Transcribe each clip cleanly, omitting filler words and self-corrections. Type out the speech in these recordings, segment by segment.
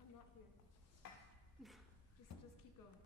I'm not here. just keep going.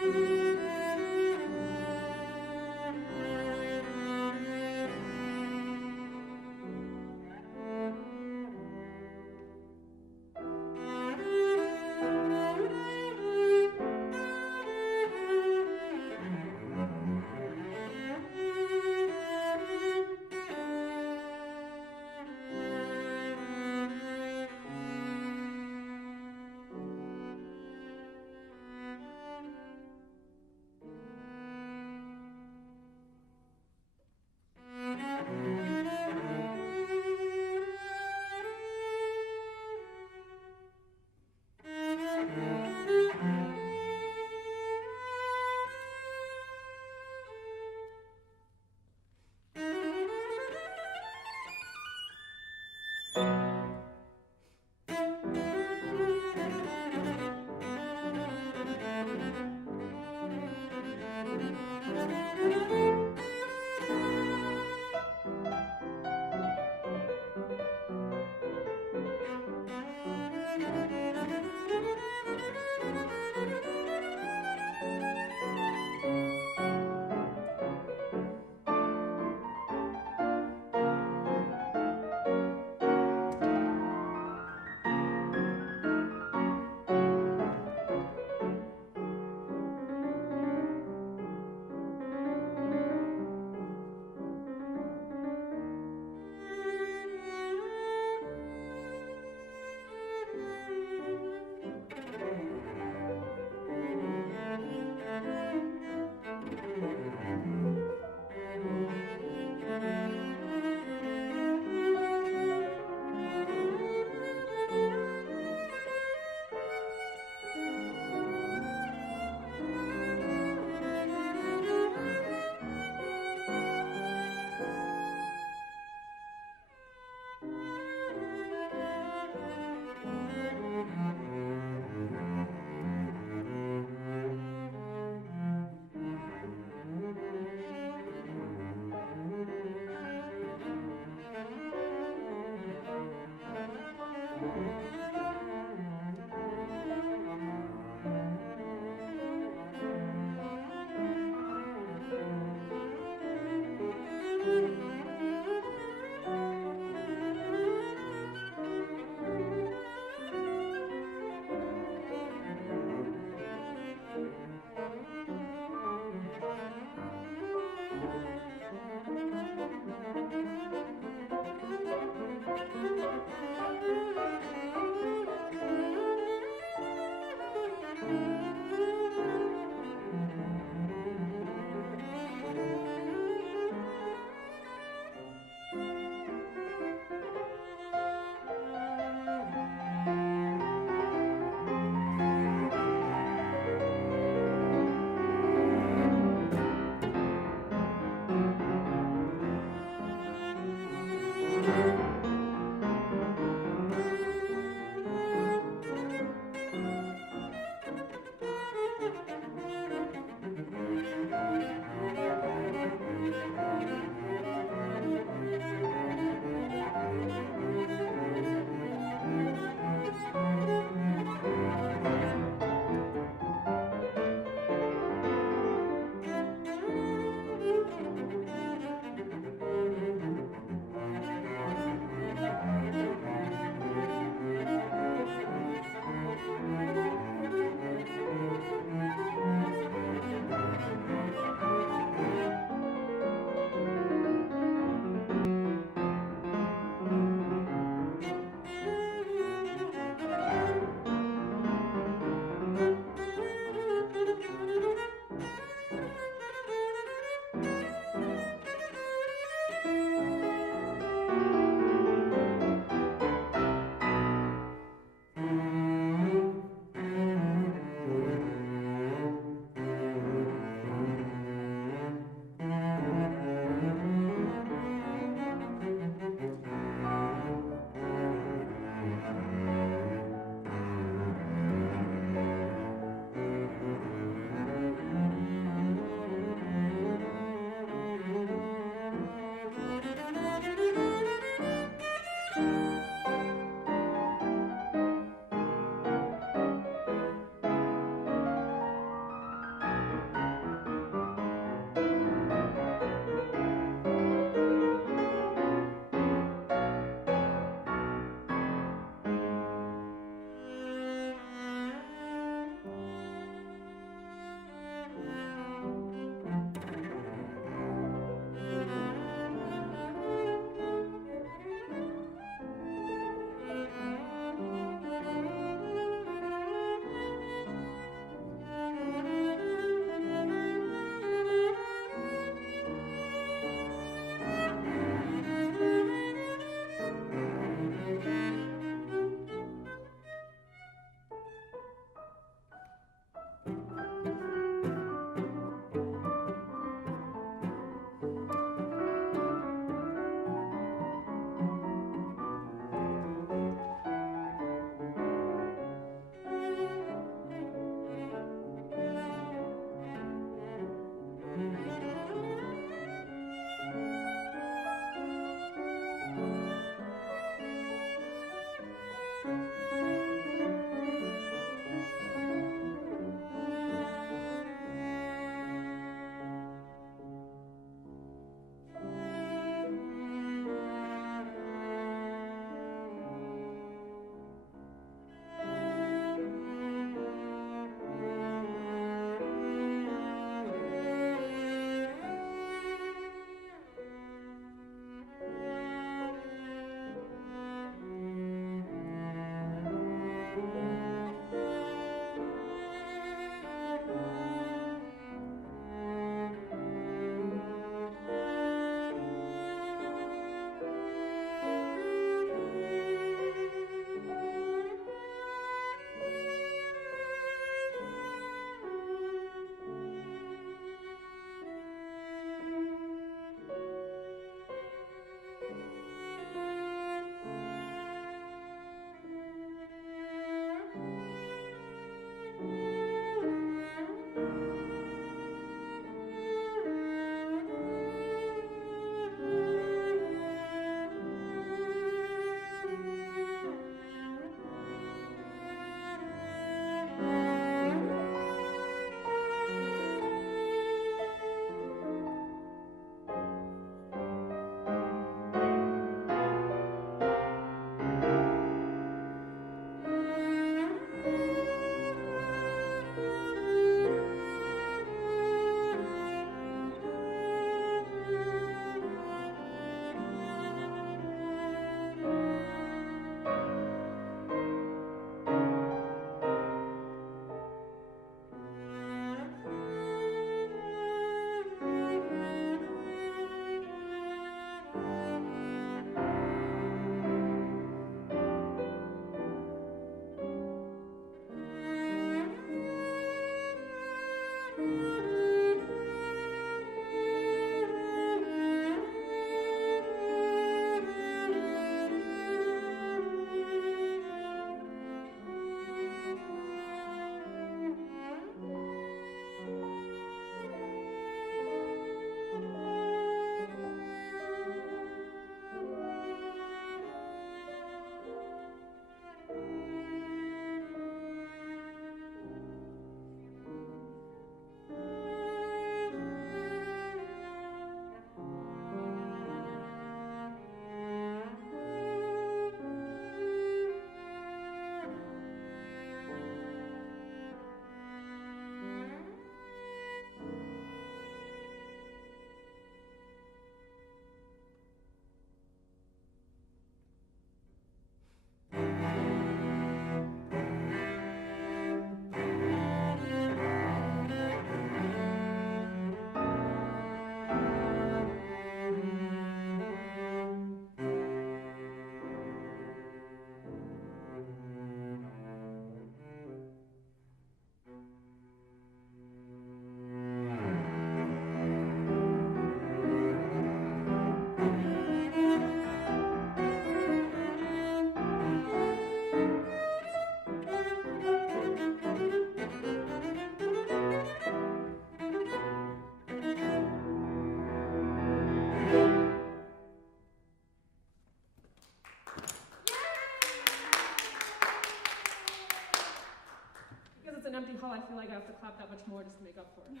an empty hall, I feel like I have to clap that much more just to make up for it.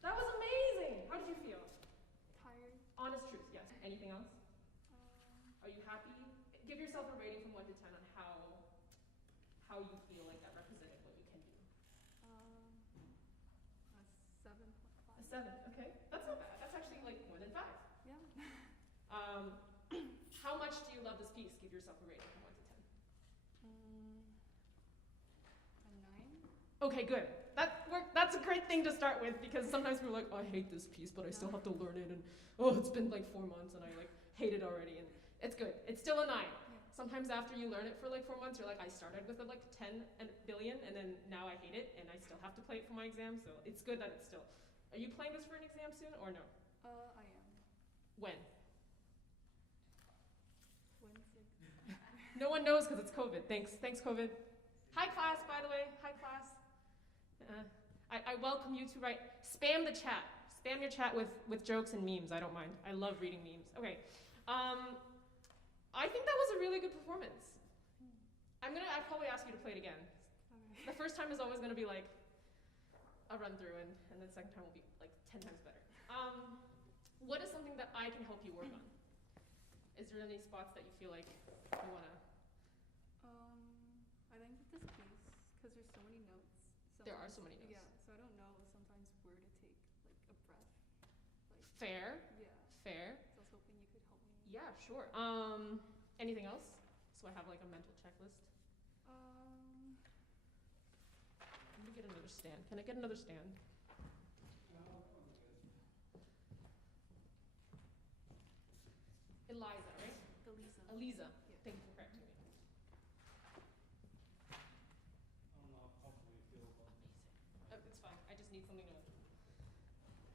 That was amazing! How did you feel? Tired. Honest truth, yes. Anything else? Are you happy? Give yourself a rating from 1 to 10 on how you feel like that represented what you can do. A 7.5. A 7, okay. That's not bad. That's actually like more than 5. Yeah. How much do you love this piece? Give yourself a rating from 1 to 10. A 9. Okay, good. That's a great thing to start with, because sometimes we're like, oh, I hate this piece, but I still have to learn it, and oh, it's been like 4 months and I like hate it already, and it's good. It's still a 9. Yeah. Sometimes after you learn it for like 4 months, you're like, I started with like 10 billion, and then now I hate it, and I still have to play it for my exam, so it's good that it's still. Are you playing this for an exam soon, or no? I am. When? Wednesday. No one knows because it's COVID. Thanks, COVID. Hi class, by the way. Hi class. I welcome you to write. Spam the chat. Spam your chat with jokes and memes. I don't mind. I love reading memes. Okay. I think that was a really good performance. I'd probably ask you to play it again. Okay. The first time is always going to be like a run through, and the second time will be like 10 times better. What is something that I can help you work on? Is there any spots that you feel like you want to? I think with this piece, because there's so many notes. There are so many notes. Yeah, so I don't know sometimes where to take like a breath. Like. Fair. Yeah. Fair. So I was hoping you could help me. Yeah, sure. Anything else? So I have like a mental checklist. Let me get another stand. Can I get another stand? Eliza, right? Eliza. Yeah. Thank you for correcting me. I don't know how comfortable you feel about this. It's fine. I just need something to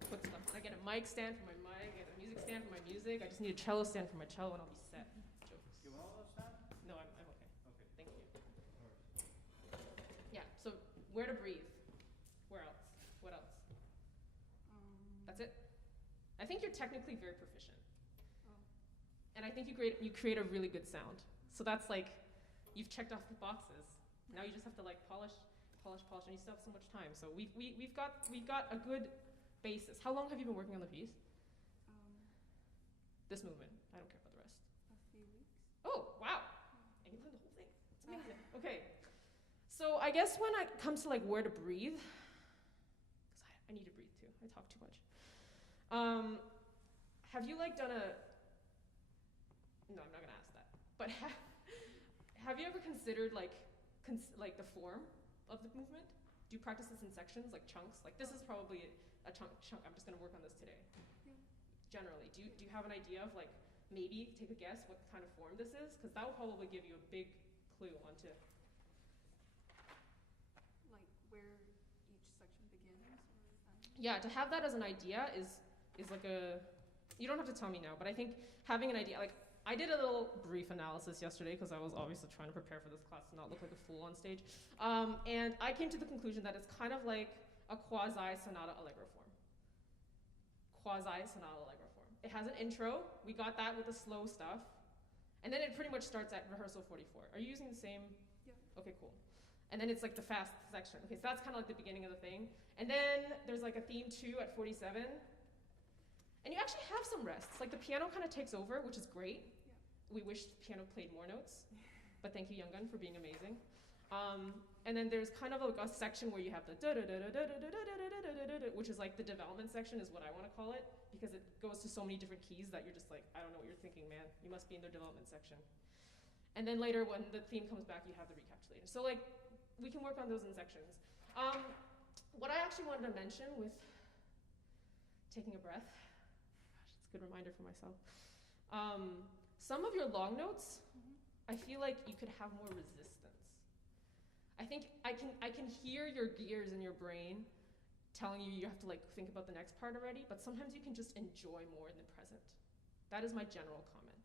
put stuff on. I get a mic stand for my mic, I get a music stand for my music. I just need a cello stand for my cello, and I'll be set. Jokes. You want all those stand? No, I'm okay. Okay. Thank you. Alright. Yeah, so where to breathe? Where else? What else? That's it? I think you're technically very proficient. And I think you create a really good sound. So that's like, you've checked off the boxes. Now you just have to like polish, and you still have so much time. So we've got a good basis. How long have you been working on the piece? This movement. I don't care about the rest. A few weeks. Oh, wow. And you learned the whole thing. It's amazing. Okay. So I guess when it comes to like where to breathe, because I need to breathe too. I talk too much. Have you like done a, no, I'm not gonna ask that. But have you ever considered like the form of the movement? Do you practice this in sections, like chunks? Like this is probably a chunk. I'm just gonna work on this today. Yeah. Generally, do you have an idea of like, maybe take a guess what kind of form this is? Because that will probably give you a big clue onto. Like where each section begins or ends? Yeah, to have that as an idea is like a, you don't have to tell me now, but I think having an idea, like I did a little brief analysis yesterday because I was obviously trying to prepare for this class to not look like a fool on stage. And I came to the conclusion that it's kind of like a quasi-sonata allegro form. Quasi-sonata allegro form. It has an intro. We got that with the slow stuff. And then it pretty much starts at rehearsal 44. Are you using the same? Yeah. Okay, cool. And then it's like the fast section. Okay, so that's kind of like the beginning of the thing. And then there's like a theme 2 at 47. And you actually have some rests. Like the piano kind of takes over, which is great. Yeah. We wish the piano played more notes, but thank you, Young Gun, for being amazing. And then there's kind of like a section where you have the which is like the development section is what I want to call it, because it goes to so many different keys that you're just like, I don't know what you're thinking, man. You must be in the development section. And then later when the theme comes back, you have the recapitulator. So like, we can work on those in sections. What I actually wanted to mention with taking a breath, gosh, it's a good reminder for myself. Some of your long notes, I feel like you could have more resistance. I think I can hear your gears in your brain telling you have to like think about the next part already, but sometimes you can just enjoy more in the present. That is my general comment.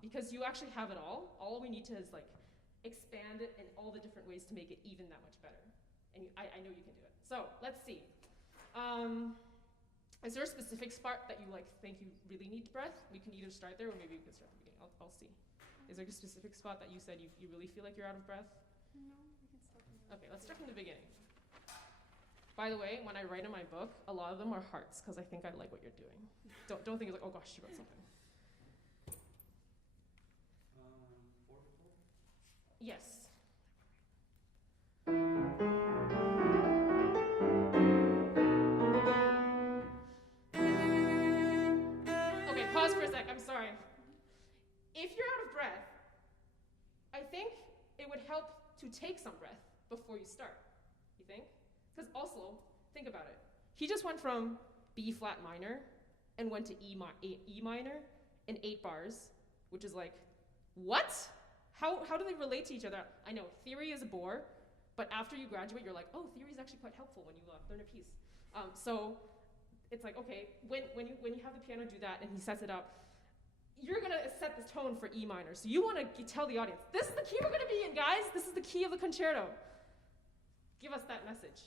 Because you actually have it all. All we need to is like expand it in all the different ways to make it even that much better. And I know you can do it. So let's see. Is there a specific spot that you like think you really need breath? We can either start there or maybe we can start at the beginning. I'll see. Is there a specific spot that you said you really feel like you're out of breath? No, we can start from Okay, let's start from the beginning. By the way, when I write in my book, a lot of them are hearts because I think I like what you're doing. Don't think it's like, oh gosh, she wrote something. 4 to 4? Yes. Okay, pause for a sec. I'm sorry. If you're out of breath, I think it would help to take some breath before you start. You think? Because also, think about it. He just went from B flat minor and went to E minor in 8 bars, which is like, what? How do they relate to each other? I know theory is a bore, but after you graduate, you're like, oh, theory is actually quite helpful when you learn a piece. So it's like, okay, when you have the piano do that and he sets it up, you're gonna set the tone for E minor. So you want to tell the audience, this is the key we're gonna be in, guys. This is the key of the concerto. Give us that message.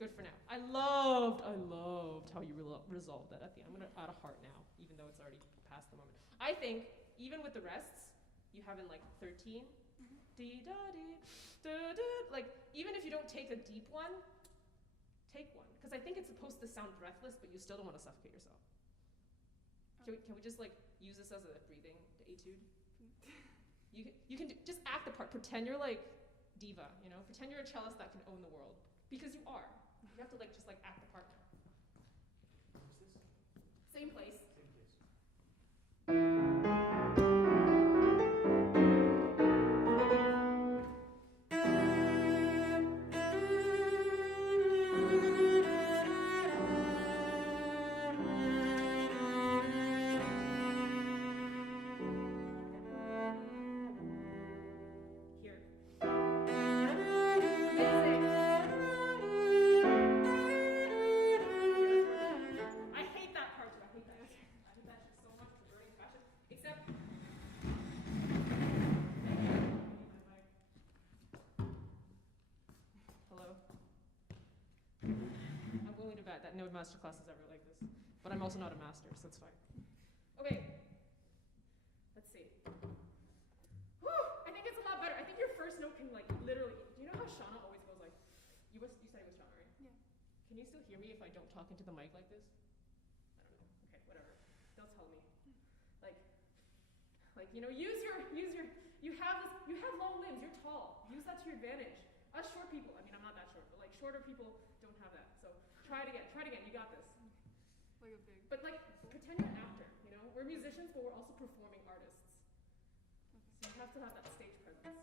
Good for now. I loved how you resolved that at the end. I'm gonna add a heart now, even though it's already past the moment. I think even with the rests, you have in like 13, dee da dee, da da. Like even if you don't take a deep one, take one, because I think it's supposed to sound breathless, but you still don't want to suffocate yourself. Can we just like use this as a breathing etude? You can just act the part. Pretend you're like diva, you know. Pretend you're a cellist that can own the world, because you are. You have to like just like act the part. Where's this? Same place. Same place. Here. I hate that part too. I hate that. I hate that shit so much. It's a burning passion. Except. Hello. I'm willing to bet that no masterclass is ever like this, but I'm also not a master, so it's fine. Okay. Let's see. Whew, I think it's a lot better. I think your first note can like literally. Do you know how Shauna always goes like? You said it was Shauna, right? Yeah. Can you still hear me if I don't talk into the mic like this? I don't know. Okay, whatever. They'll tell me. Like you know, you have long limbs. You're tall. Use that to your advantage. Us short people. I mean, I'm not that short, but like shorter people don't have that. So try it again. Try it again. You got this. Like a big. But like, pretend you're an actor. You know, we're musicians, but we're also performing artists. So you have to have that stage presence.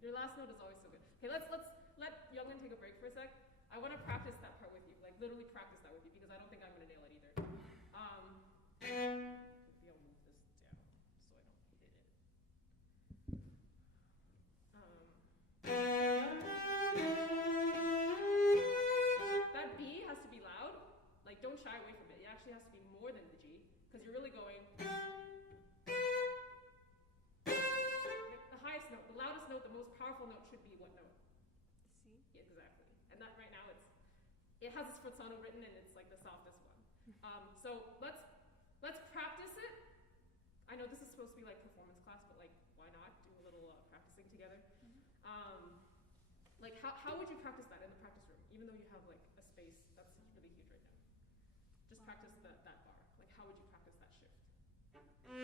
Your last note is always so good. Okay, let's let Youngman take a break for a sec. I want to practice that part with you, like literally practice that with you, because I don't think I'm gonna nail it either. Maybe I'll move this down so I don't hit it. That B has to be loud. Like, don't shy away from it. It actually has to be more than the G, because you're really going. The highest note, the loudest note, the most powerful note should be what note? C. that right now it has a sforzano written and it's like the softest one. So let's practice it. I know this is supposed to be like performance class, but like why not do a little practicing together? Like how would you practice that in the practice room, even though you have like a space that's really huge right now? Just practice that bar. Like how would you practice that shift? I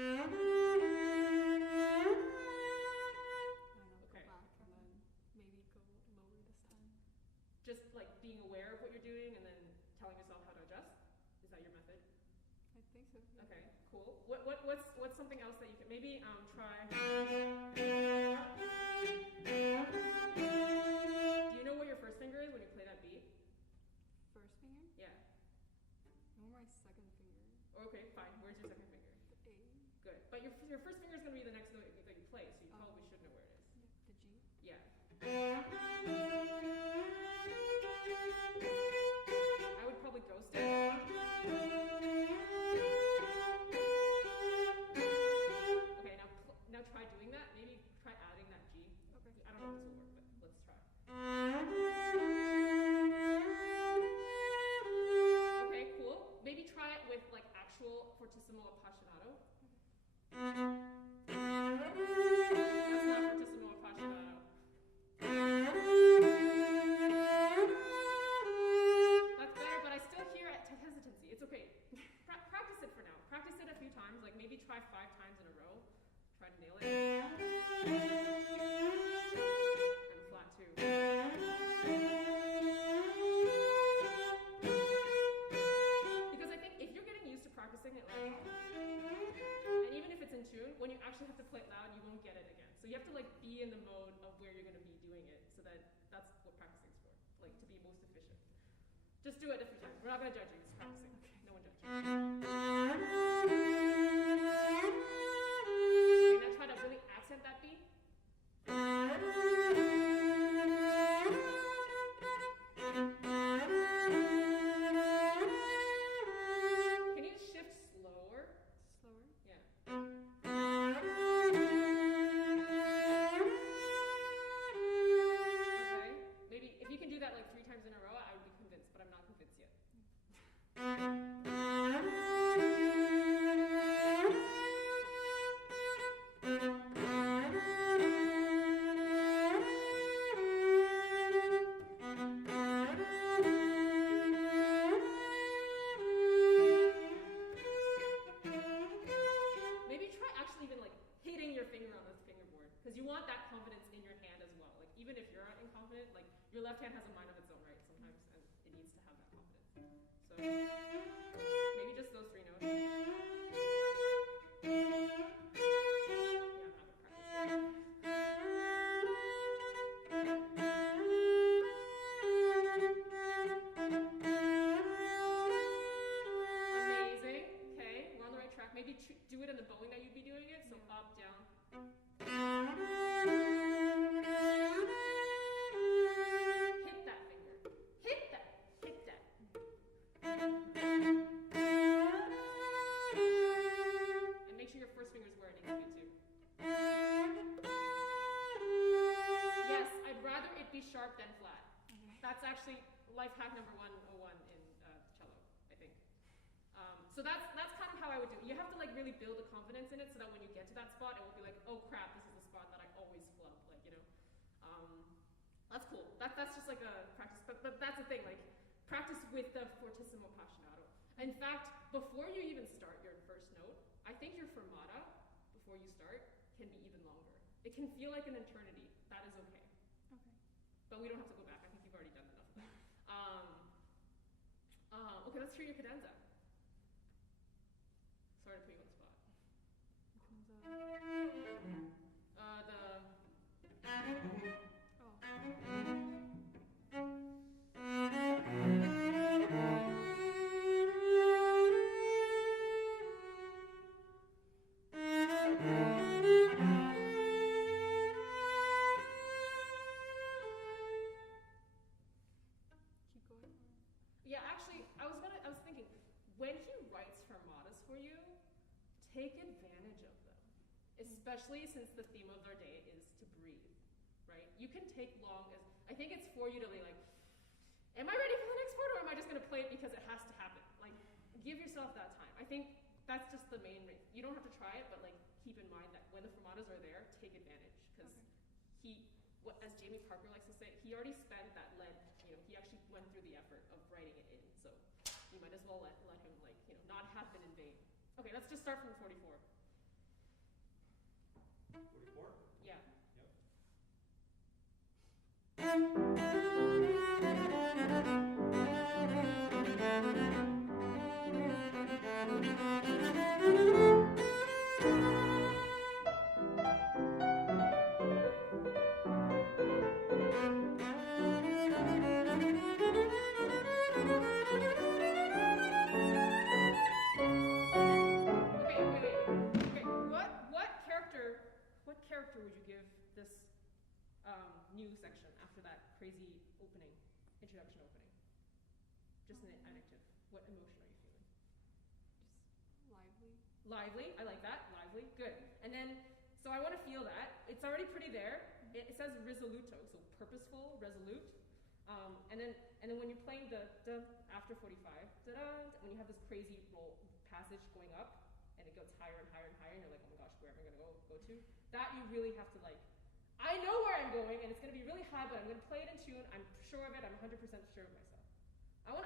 don't know, Okay. go back and then maybe go lower this time. Just like being aware of what you're doing and then telling yourself how to adjust? Is that your method? I think so. Yeah. Okay, cool. What's something else that you can maybe try? Do you know where your first finger is when you play that beat? First finger? Yeah. Or my second finger. Okay, fine. Where's your second finger? The A. Good. But your first finger is going to be the next note that you play, so you probably should know where it is. Yeah, the G. Yeah. I would probably ghost it. Okay, now try doing that. Maybe try adding that G. Okay. I don't know if this will work, but let's try. Okay, cool. Maybe try it with like actual fortissimo appassionato. That's not fortissimo appassionato. That's better, but I still hear hesitancy. It's okay. Practice it for now. Practice it a few times. Like maybe try 5 times in a row. Try to nail it. And flat too. Because I think if you're getting used to practicing it, like, and even if it's in tune, when you actually have to play it loud, you won't get it again. So you have to like be in the mode of where you're going to be doing it, so that's what practicing's for, like to be most efficient. Just do it a few times. We're not going to judge you. It's practicing. Okay. No one judges. Okay, now try to really accent that beat. Can you shift slower? Slower? Yeah. Okay. Maybe if you can do that like 3 times in a row, I would be convinced, but I'm not convinced yet. Maybe try actually even like hitting your finger on the fingerboard, because you want that confidence in your hand as well. Like even if you're inconfident, like your left hand has a mind of its own, right? Sometimes, and it needs to have that confidence. So maybe just those 3 notes. Yeah, I'm not gonna practice Amazing. Okay, we're on the right track. Maybe do it in the bowing that you'd be doing it. So up, down. Hit that finger. Hit that. Hit that. And make sure your first finger is where it needs to be too. Yes, I'd rather it be sharp than flat. Okay. That's actually life hack number 101 in cello, I think. So that's kind of how I would do it. You have to like really build the confidence in it, so that when you get to that spot, it won't be like, oh crap, this is the spot that I always flub, like, you know. That's cool. That's just like a practice, but that's the thing, like practice with the fortissimo appassionato. In fact, before you even start your first note, I think your fermata before you start can be even longer. It can feel like an eternity. That is okay. Okay. But we don't have to go back. I think you've already done enough of that. Okay, let's hear your cadenza. Sorry to put you on the spot. Keep going. Yeah, actually, I was thinking, when he writes fermatas for you, take advantage of them. Especially since the theme of their day is to breathe, right? You can take long as, I think it's for you to like am I ready for the next part, or am I just going to play it because it has to happen? Like, give yourself that time. I think that's just the main reason. You don't have to try it, but like keep in mind that when the fermatas are there, take advantage, because as Jamie Parker likes to say, he already spent that he actually went through the effort of writing it in, so you might as well let him not have been in vain. Okay, let's just start from 44. 44? Yeah. What character would you give this new section after that crazy introduction opening? Just an adjective. What emotion are you feeling? Just lively. Lively, I like that. Lively, good. And then, so I want to feel that. It's already pretty there. It says risoluto, so purposeful, resolute. And then when you're playing the after 45, when you have this crazy roll passage going up, and it goes higher and higher and higher, and you're like, oh my gosh, where am I going to go to? That you really have to I know where I'm going, and it's going to be really high, but I'm going to play it in tune. I'm sure of it. I'm 100% sure of myself.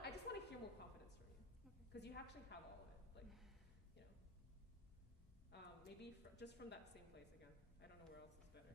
I just want to hear more confidence from you, because you actually have all of it. Maybe just from that same place again. I don't know where else is better.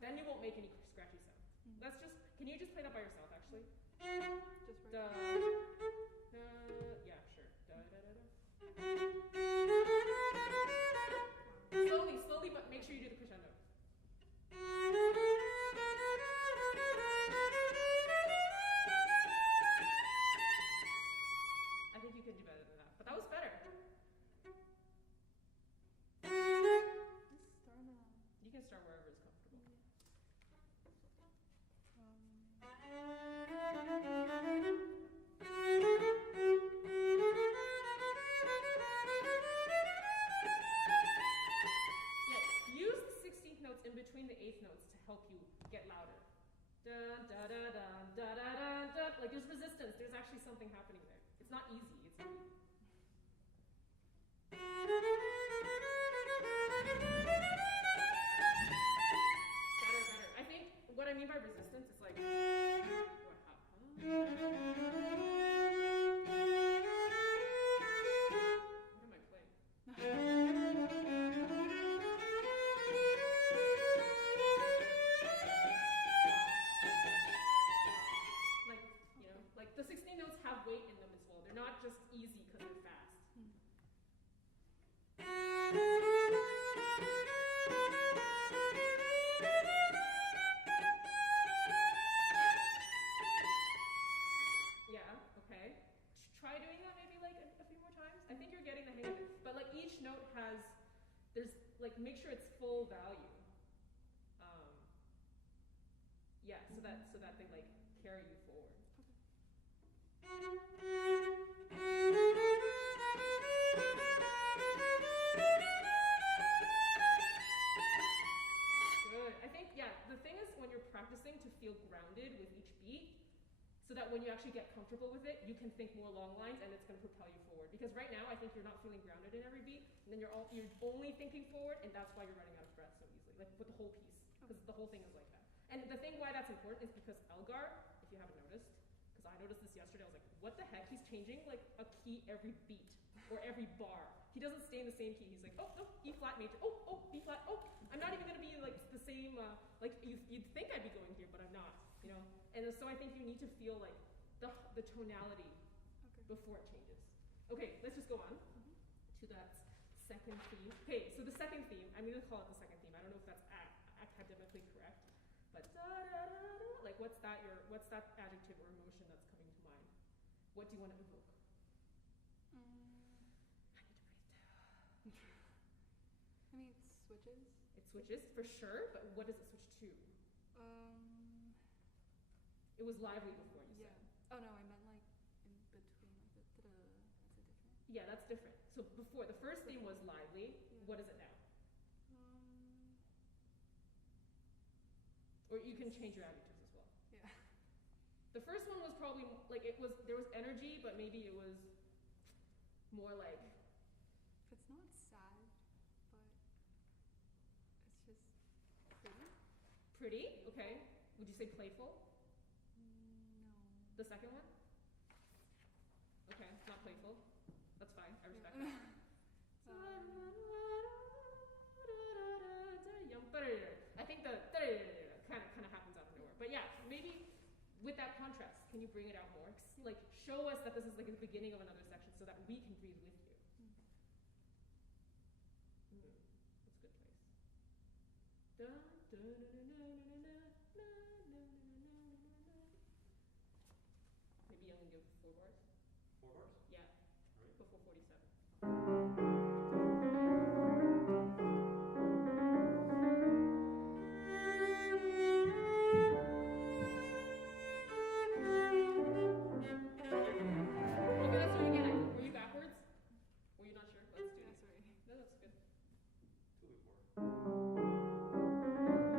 Then you won't make any scratchy sound. Can you just play that by yourself, actually? Just Da, right. yeah, sure. Da, da, da, da. Slowly, but make sure you do the crescendo. I think you can do better than that, but that was better. You can start wherever is comfortable. Use the 16th notes in between the 8th notes to help you get louder. Dun, da, da, dun, da, da, dun, dun. Like there's resistance. There's actually something happening there. It's not easy. It's heavy. Better. I think what I mean by resistance is like, what am I playing? Like the 16 notes have weight in them as well. They're not just easy because they're fast. Try doing that maybe like a few more times. I think you're getting the hang of it. But like each note make sure it's full value. So that they like carry you forward. Good. I think the thing is when you're practicing to feel grounded with each beat, so that when you actually get comfortable with it, you can think more long lines and it's going to propel you forward. Because right now, I think you're not feeling grounded in every beat, and then you're only thinking forward, and that's why you're running out of breath so easily, like with the whole piece, because the whole thing is like that. And the thing why that's important is because Elgar, if you haven't noticed, because I noticed this yesterday, I was like, what the heck? He's changing like a key every beat. or every bar. He doesn't stay in the same key. He's like, oh, no, E flat major. Oh, B flat. Oh, I'm not even going to be like the same. Like you'd think I'd be going here, but I'm not. You know. And so I think you need to feel like the tonality before it changes. Okay, let's just go on to that second theme. Okay, so the second theme, I'm going to call it the second theme. I don't know if that's academically correct, but like what's that adjective or emotion that's coming to mind? What do you want to evoke? I need to breathe. I mean, it switches. It switches for sure, but what does it switch to? It was lively before you said. Oh no, I meant like in between, like the that's a different. Yeah, that's different. So before the first theme was lively. Yeah. What is it now? Or you can change your adjectives as well. Yeah. The first one was probably like there was energy, but maybe it was more like. It's not sad, but it's just pretty. Pretty, okay. Would you say playful? No. The second one? Okay, not playful. That's fine. I respect that. I think the kind of happens out of nowhere. But yeah, maybe with that contrast, can you bring it out more? Like show us that this is like the beginning of another section so that we can breathe with you. That's a good place. Maybe I'm gonna give 4 bars. 4 bars? Yeah. All right. Before 47. Okay, let's do it again. Were you backwards? Were you not sure? Let's do it. Sorry. No, that's good. 2 before. Okay,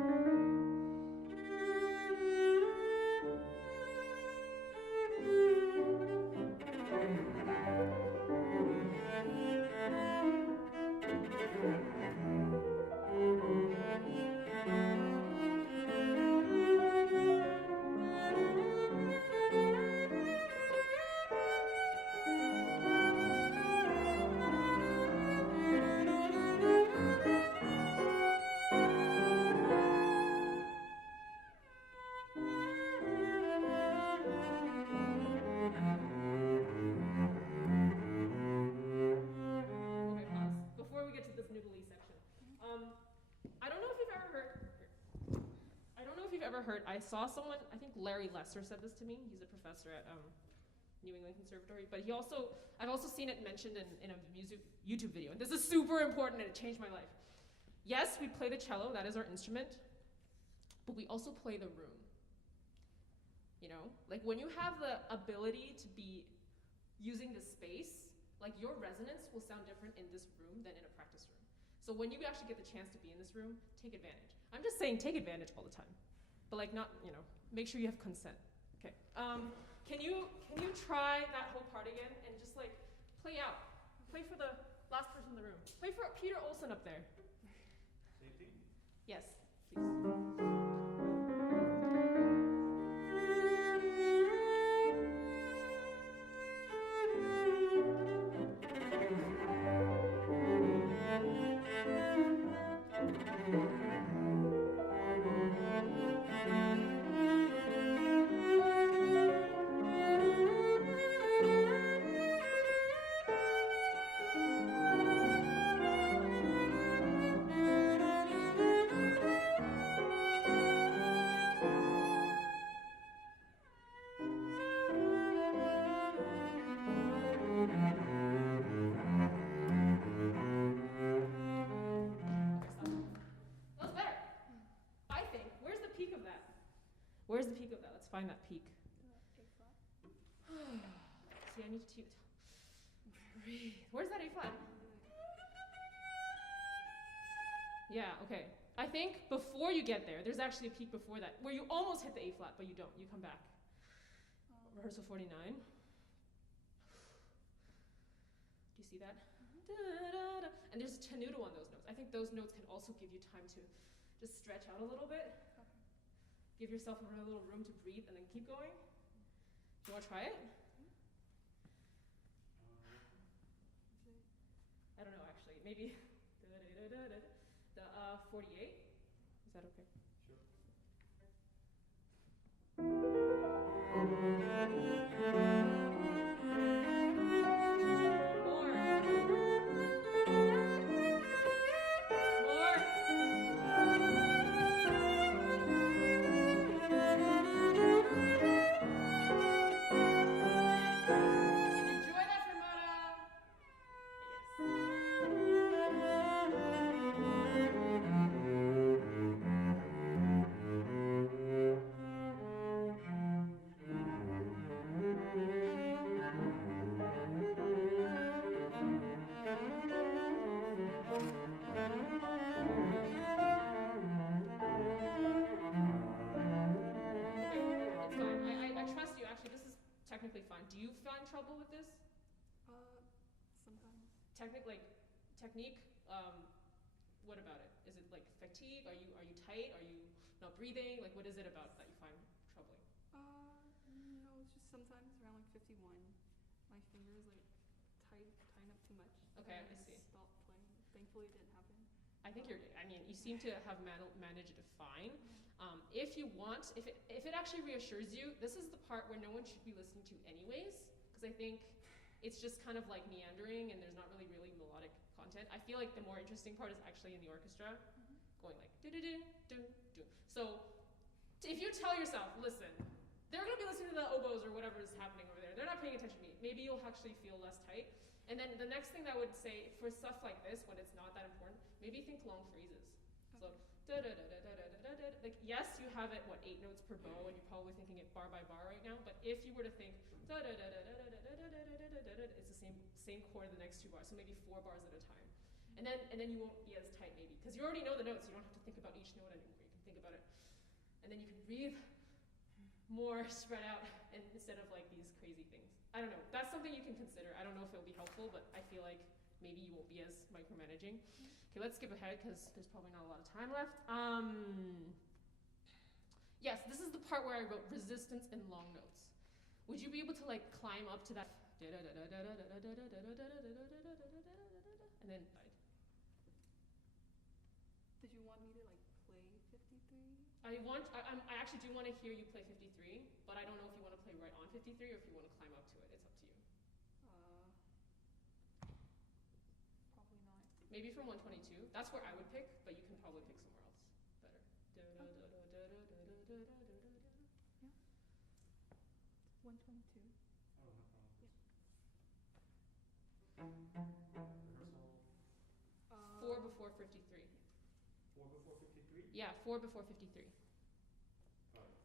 pause. Before we get to this noodly section, I don't know if you've ever heard. I don't know if you've ever heard. I saw someone. I think Larry Lesser said this to me. He's a professor at New England Conservatory. But I've also seen it mentioned in a YouTube video. And this is super important, and it changed my life. Yes, we play the cello. That is our instrument. But we also play the room. You know, like when you have the ability to be using the space, like your resonance will sound different in this room than in a practice room. So when you actually get the chance to be in this room, take advantage. I'm just saying take advantage all the time. But like not, you know, make sure you have consent. Okay. Can you try that whole part again and just like play out? Play for the last person in the room. Play for Peter Olson up there. Same thing? Yes, please. Where's the peak of that? Let's find that peak. A flat. See, I need to breathe. Where's that A flat? Yeah, okay. I think before you get there, there's actually a peak before that, where you almost hit the A flat, but you don't. You come back. Rehearsal 49. Do you see that? Da-da-da. And there's tenuto on those notes. I think those notes can also give you time to just stretch out a little bit. Give yourself a little room to breathe and then keep going. Do you want to try it? Is it maybe the 48. Is that okay? Sure. Enjoy that fermata. It's fine. I trust you. Actually, this is technically fine. Do you find trouble with this? Sometimes. Technique. What about it? Is it like fatigue? Are you tight? Are you not breathing? Like, what is it about that you find troubling? No, it's just sometimes around like 51, my fingers like tighten up too much. Okay, and I see. Stop playing. Thankfully, it didn't happen. I think you seem to have managed it fine. If you want, if it actually reassures you, this is the part where no one should be listening to anyways, because I think it's just kind of like meandering and there's not really melodic content. I feel like the more interesting part is actually in the orchestra, going like do do do do do. So if you tell yourself, listen, they're gonna be listening to the oboes or whatever is happening over there. They're not paying attention to me. Maybe you'll actually feel less tight. And then the next thing that I would say for stuff like this, when it's not that important, maybe think long phrases. So da da da da da da da da. Like yes, you have it 8 notes per bow, and you're probably thinking it bar by bar right now. But if you were to think da da da da da da da da da da da da, it's the same chord the next 2 bars. So maybe 4 bars at a time, and then you won't be as tight maybe because you already know the notes. You don't have to think about each note anymore. You can think about it, and then you can breathe more spread out and instead of like these crazy things. I don't know. That's something you can consider. I don't know if it'll be helpful, but I feel like maybe you won't be as micromanaging. Okay, let's skip ahead because there's probably not a lot of time left. Yes, this is the part where I wrote resistance in long notes. Would you be able to like climb up to that and then Did you want me to like play 53? I actually do want to hear you play 53, but I don't know if you want to play right on 53 or if you want to climb up to it. It's up to you. Probably not. Maybe from 122. That's where I would pick, but you can probably pick somewhere else better. Yeah. 122. Oh, no problem. Yeah. Rehearsal. 4 before 53. 4 before 53? Yeah, 4 before 53. Got it.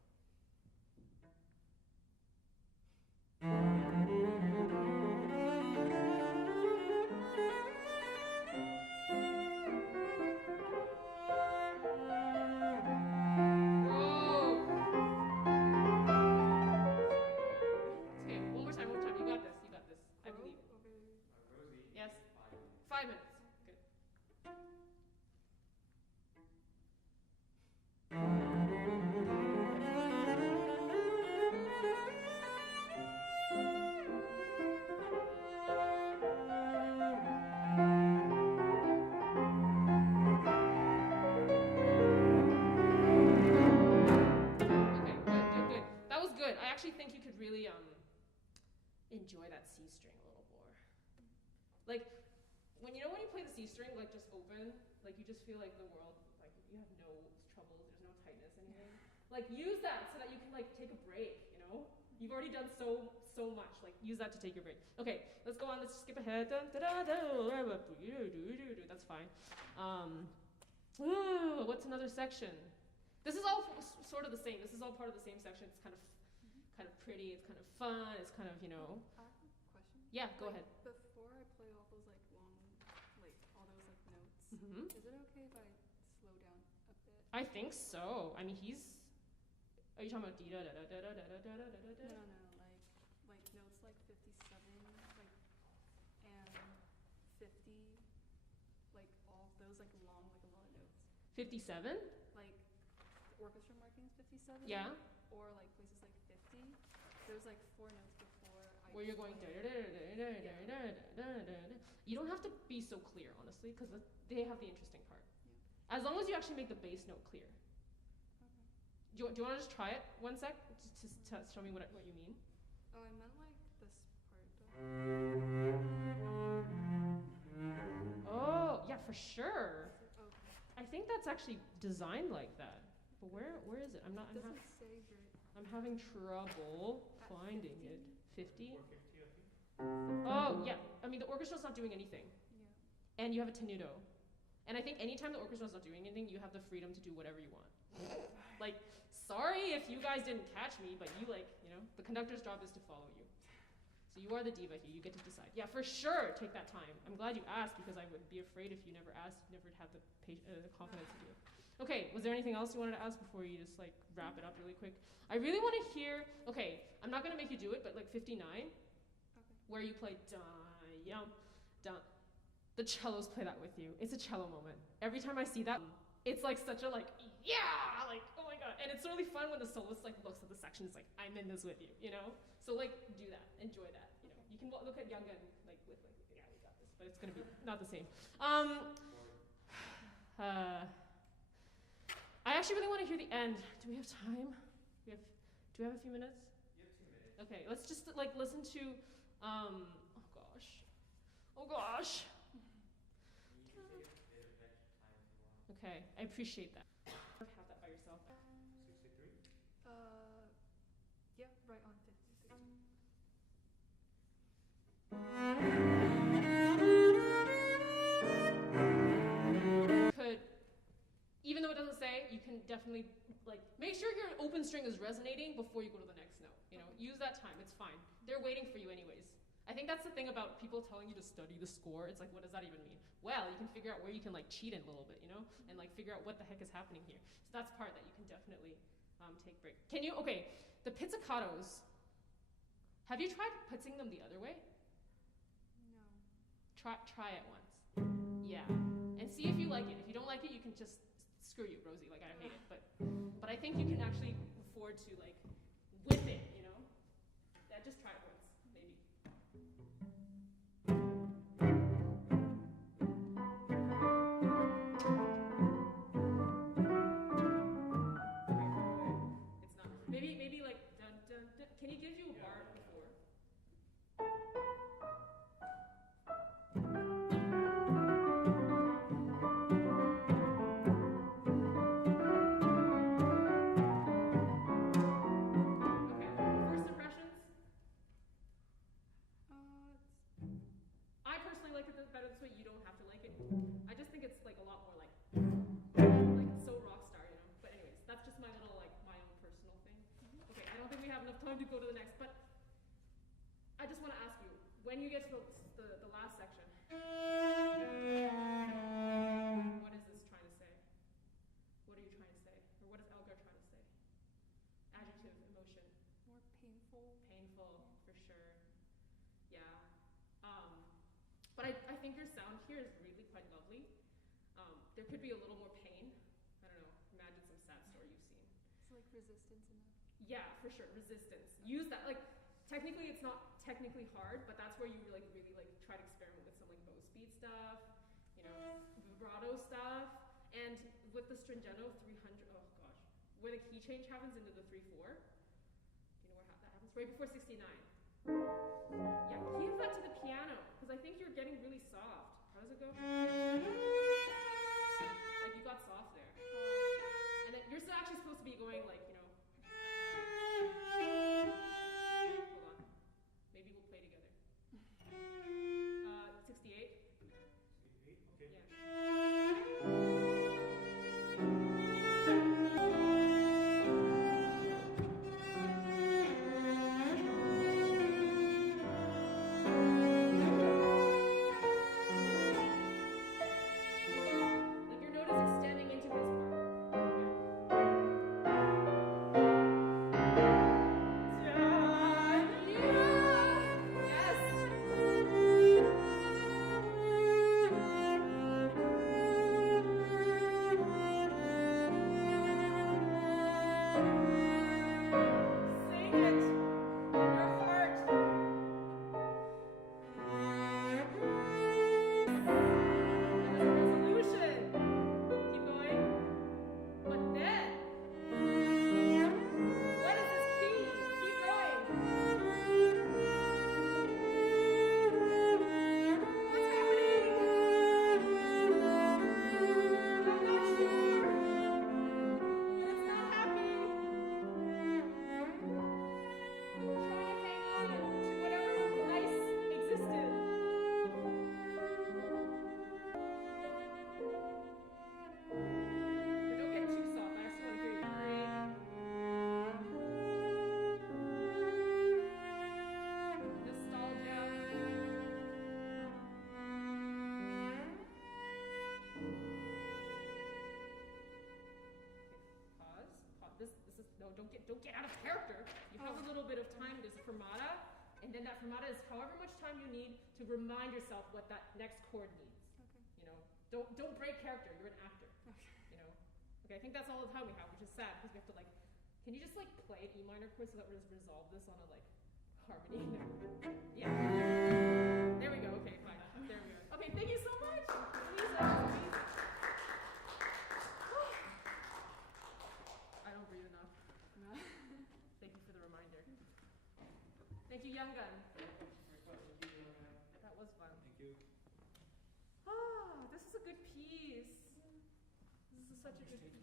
Okay, one more time. You got this. I believe it. Okay. Rosie. Yes. 5 5 minutes. minutes. Good. Okay, good. That was good. I actually think you could really enjoy that C string a little more. Like when you play the C string like just open, like you just feel like the world, like you have no troubles, there's no tightness, anything. Like use that so that you can like take a break, you know? You've already done so much. Like use that to take your break. Okay, let's go on, let's skip ahead. That's fine. What's another section? This is all sort of the same. This is all part of the same section. It's kind of pretty, it's kind of fun, it's kind of, I have a question. Yeah, go ahead. Before I play all those like long, like all those like notes, Mm-hmm. is it okay if I slow down a bit? I think so. I mean, are you talking about da da da da da da da da da da da? No, like notes like 57, like and 50, like all those like long, like a lot of notes. 57? Like orchestra markings 57. Yeah. Or like places like 50. There's like 4 notes before I where you're going. You don't have to be so clear, honestly, because they have the interesting part. Yeah. As long as you actually make the bass note clear. Okay. Do you want to just try it 1 sec to show me what you mean? Oh, I meant like this part though. Oh, yeah, for sure. Okay. I think that's actually designed like that. But where is it? It doesn't say right. I'm having trouble At finding 50? it. 50? 450, I think. Oh, yeah. I mean, the orchestra's not doing anything. Yeah. And you have a tenuto. And I think anytime the orchestra's not doing anything, you have the freedom to do whatever you want. Like, sorry if you guys didn't catch me, but you the conductor's job is to follow you. So you are the diva here. You get to decide. Yeah, for sure, take that time. I'm glad you asked because I would be afraid if you never asked, you'd never have the confidence to do it. Okay, was there anything else you wanted to ask before you just wrap it up really quick? I really want to hear, okay, I'm not going to make you do it, but 59, Okay. where you play da-yum, da. The cellos play that with you. It's a cello moment. Every time I see that, it's such a yeah, oh my god. And it's really fun when the soloist looks at the section, it's I'm in this with you, So do that, enjoy that, You can look at Youngun with yeah, we got this, but it's gonna be not the same. I actually really want to hear the end. Do we have time? Do we have a few minutes? You have 2 minutes. Okay, let's just listen to oh gosh. You can take a bit of extra time if you want. Okay, I appreciate that. Have that by yourself. 63? Yeah, right on 56. Could, even though it doesn't say, you can definitely make sure your open string is resonating before you go to the next note. Use that time. It's fine. They're waiting for you anyways. I think that's the thing about people telling you to study the score. It's what does that even mean? Well, you can figure out where you can cheat in a little bit, and figure out what the heck is happening here. So that's part that you can definitely take break. Can you? Okay, the pizzicatos. Have you tried pizzing them the other way? No. Try it once. Yeah, and see if you like it. If you don't like it, you can just screw you, Rosie. I hate it, but I think you can actually afford to whip it. Yeah, just try it once, maybe. It's not. Maybe dun dun dun. Can he give you a bar before? Okay. First impressions? I personally like it better this way. You don't have to like it. I just think it's a lot more so rock star, But anyways, that's just my little my own personal thing. Okay, I don't think we have enough time to go to the next, but I just want to ask you, when you get to the last section, what is this trying to say? What are you trying to say? Or what is Elgar trying to say? Adjective, emotion. More painful. Painful, for sure. Yeah. But I think your sound here is really quite lovely. There could be a little more pain. I don't know. Imagine some sad story you've seen. It's resistance in that. Yeah, for sure. Resistance. Use that. Technically, it's not technically hard, but that's where you really try to experiment with some bow speed stuff, vibrato stuff, and with the stringento 300. Oh gosh, where the key change happens into the 3/4. Do you know where that happens? Right before 69. Yeah, give that to the piano because I think you're getting really soft. How does it go? You got soft there. And then you're actually supposed to be going Hold on. Maybe we'll play together. 68? 68? Okay. Yeah. Your note is extending into his part. Yeah. don't get out of character. You have a little bit of time, there's fermata, and then that fermata is however much time you need to remind yourself what that next chord needs. Okay. You know, don't break character, you're an actor. Okay. You know? Okay, I think that's all the time we have, which is sad, because we have to like, can you just like play an E minor chord so that we just resolve this on a like harmony? No. Yeah. There we go, okay, fine. There we are. Okay, thank you so much. Amazing. I don't breathe enough. No. Thank you for the reminder. Thank you, Young Gun. That was fun. Thank you. Ah, this is a good piece. This is such a good piece.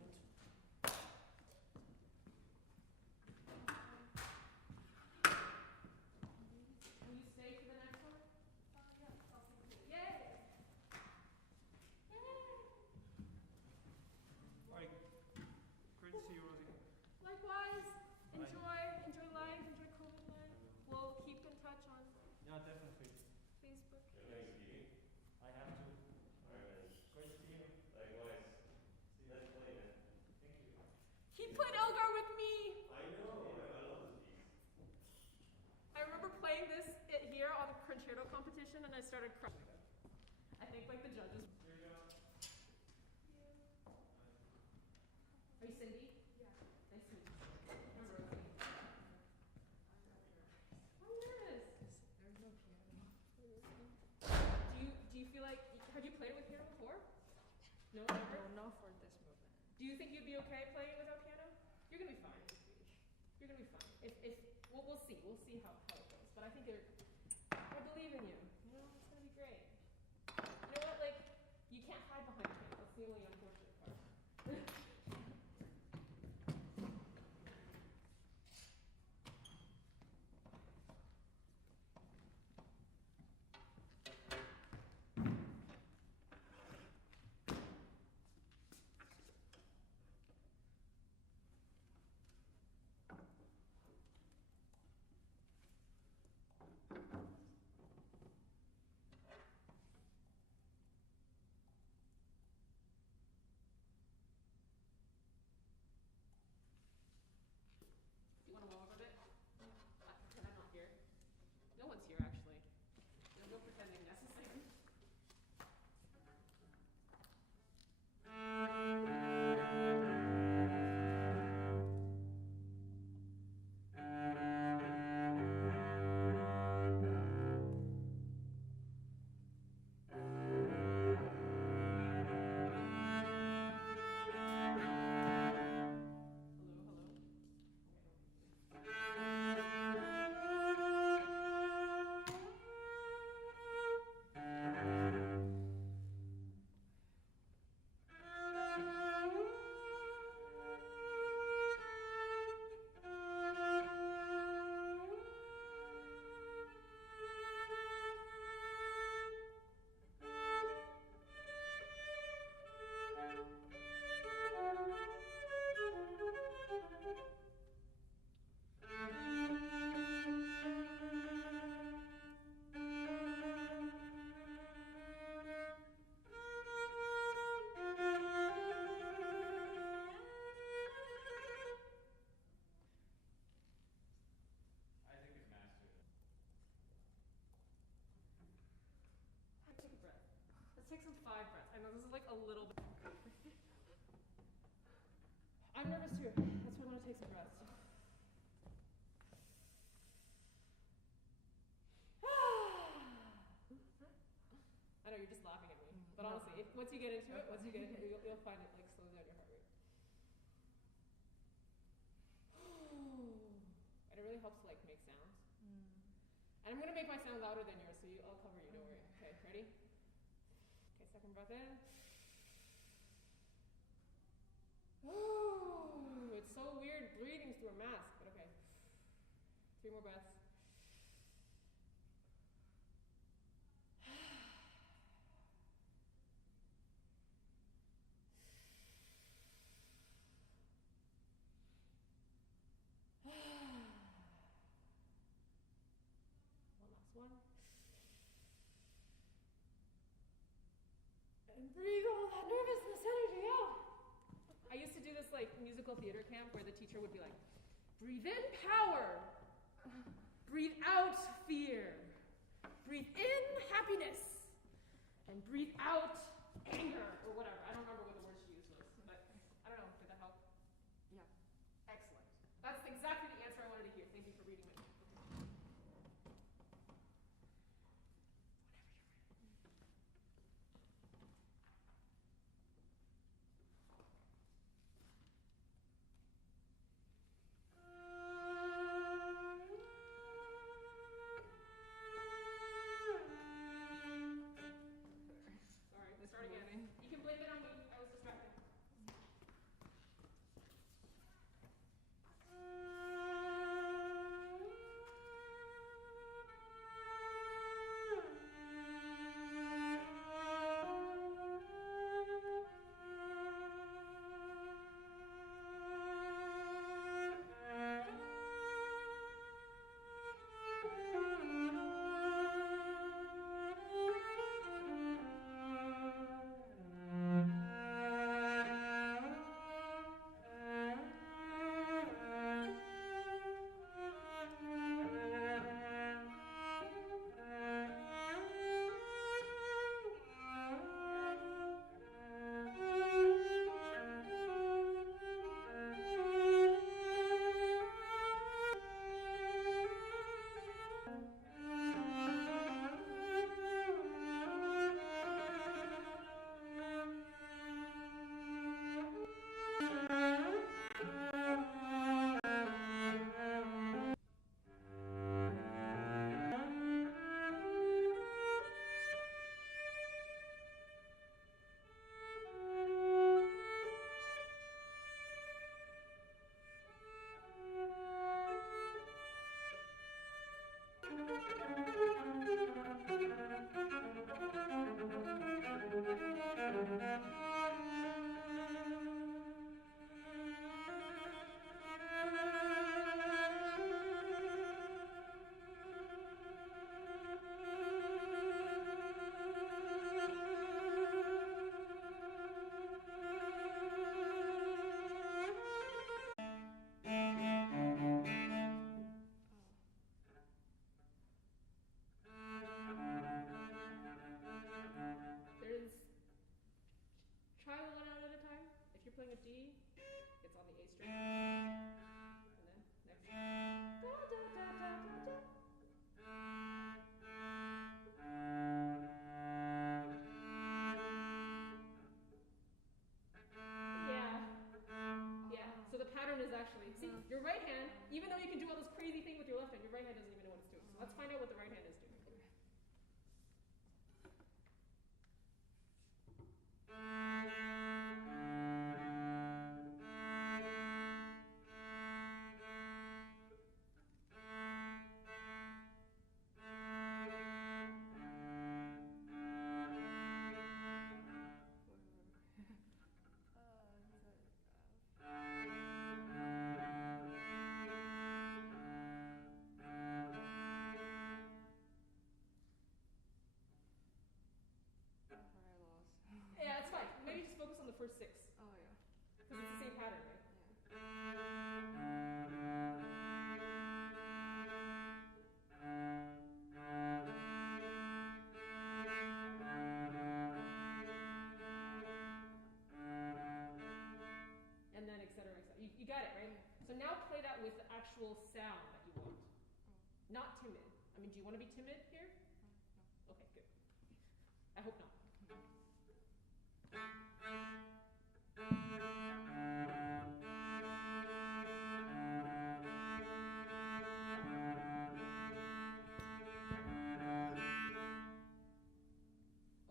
Will you stay for the next one? Yes, I'll take it. Yay! Yay! Bye. Great to see you, Rosie. Likewise. Bye. Enjoy life. Enjoy COVID life. We'll keep in touch on Yeah, definitely. Facebook. I have to. Great to see you. Likewise. Let's play then. Thank you. He played Elgar with me. I know. I love this piece. I remember playing this here on the concerto competition, and I started crying. I think like the judges. Here you go. Are you Cindy? Yeah. Nice to meet you. I'm Rosie. I'm nervous. There's no piano. Do you feel like have you played it with piano before? No, never. No, not for this movement. Do you think you'd be okay playing it without piano? You're gonna be fine. You're gonna be fine. If we'll see. We'll see how it goes. But I think I believe in you. You know, it's gonna be great. You know what? Like, you can't hide behind piano. That's the only unfortunate part. Do you want to warm up a bit? Pretend I'm not here. No one's here, actually. There's no pretending necessary. Hello, hello. I think it's mastered. Take a breath. Let's take some 5 breaths. I know this is like a little bit. I'm nervous too. That's why I'm gonna take some breaths. I know you're just laughing at me, but honestly, once you get into it, you'll find it like slows down your heart rate. And it really helps to like make sounds. And I'm gonna make my sound louder than yours, so I'll cover you. Don't worry. Okay, ready? Okay, second breath in. Ooh, it's so weird breathing through a mask, but okay. 3 more breaths. One last one. And breathe all that nervousness energy out. I used to do this like musical theater camp where the teacher would be like, Breathe in power. Breathe out fear. Breathe in happiness. And breathe out anger or whatever. I don't remember what the word she used was, but I don't know. Did that help? Yeah. Excellent. That's exactly the answer I wanted to hear. Thank you for reading it. Sorry, let's start again. You can blame it on me. I was distracted. There's try one out at a time. If you're playing a D, it's on the A string. And then next. Da, da, da, da, da, da. Yeah. Yeah. So the pattern is actually see your right hand, even though you can do all this crazy thing with your left hand, your right hand doesn't even know what it's doing. So let's find out what the right hand is doing. Yeah, it's fine. Maybe just focus on the first six. Oh yeah. Because it's the same pattern, right? And then et cetera, et cetera. You got it, right? So now play that with the actual sound that you want. Not timid. I mean, do you want to be timid here? No. Okay, good. I hope not.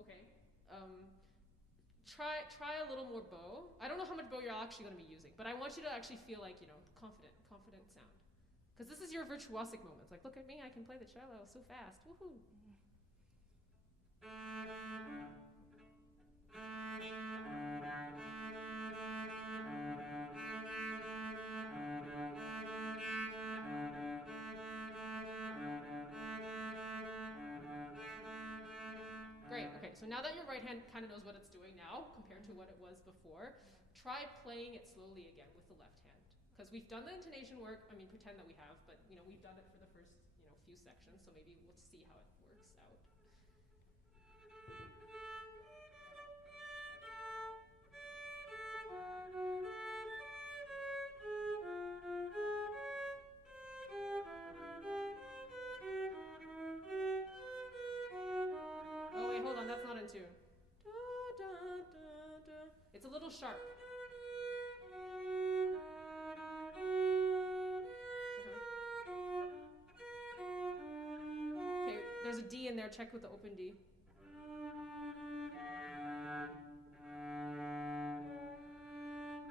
Okay. Try a little more bow. I don't know how much bow you're actually going to be using, but I want you to actually feel like, confident sound. Because this is your virtuosic moments. Like, look at me, I can play the cello so fast. Woohoo! Great, okay, so now that your right hand kind of knows what it's doing now, compared to what it was before, try playing it slowly again with the left hand. Because we've done the intonation work, I mean, pretend that we have, but we've done it for the first, few sections, so maybe we'll see how it works out. Oh wait, hold on, that's not in tune. Da, da, da, da. It's a little sharp. Okay, there's a D in there, check with the open D.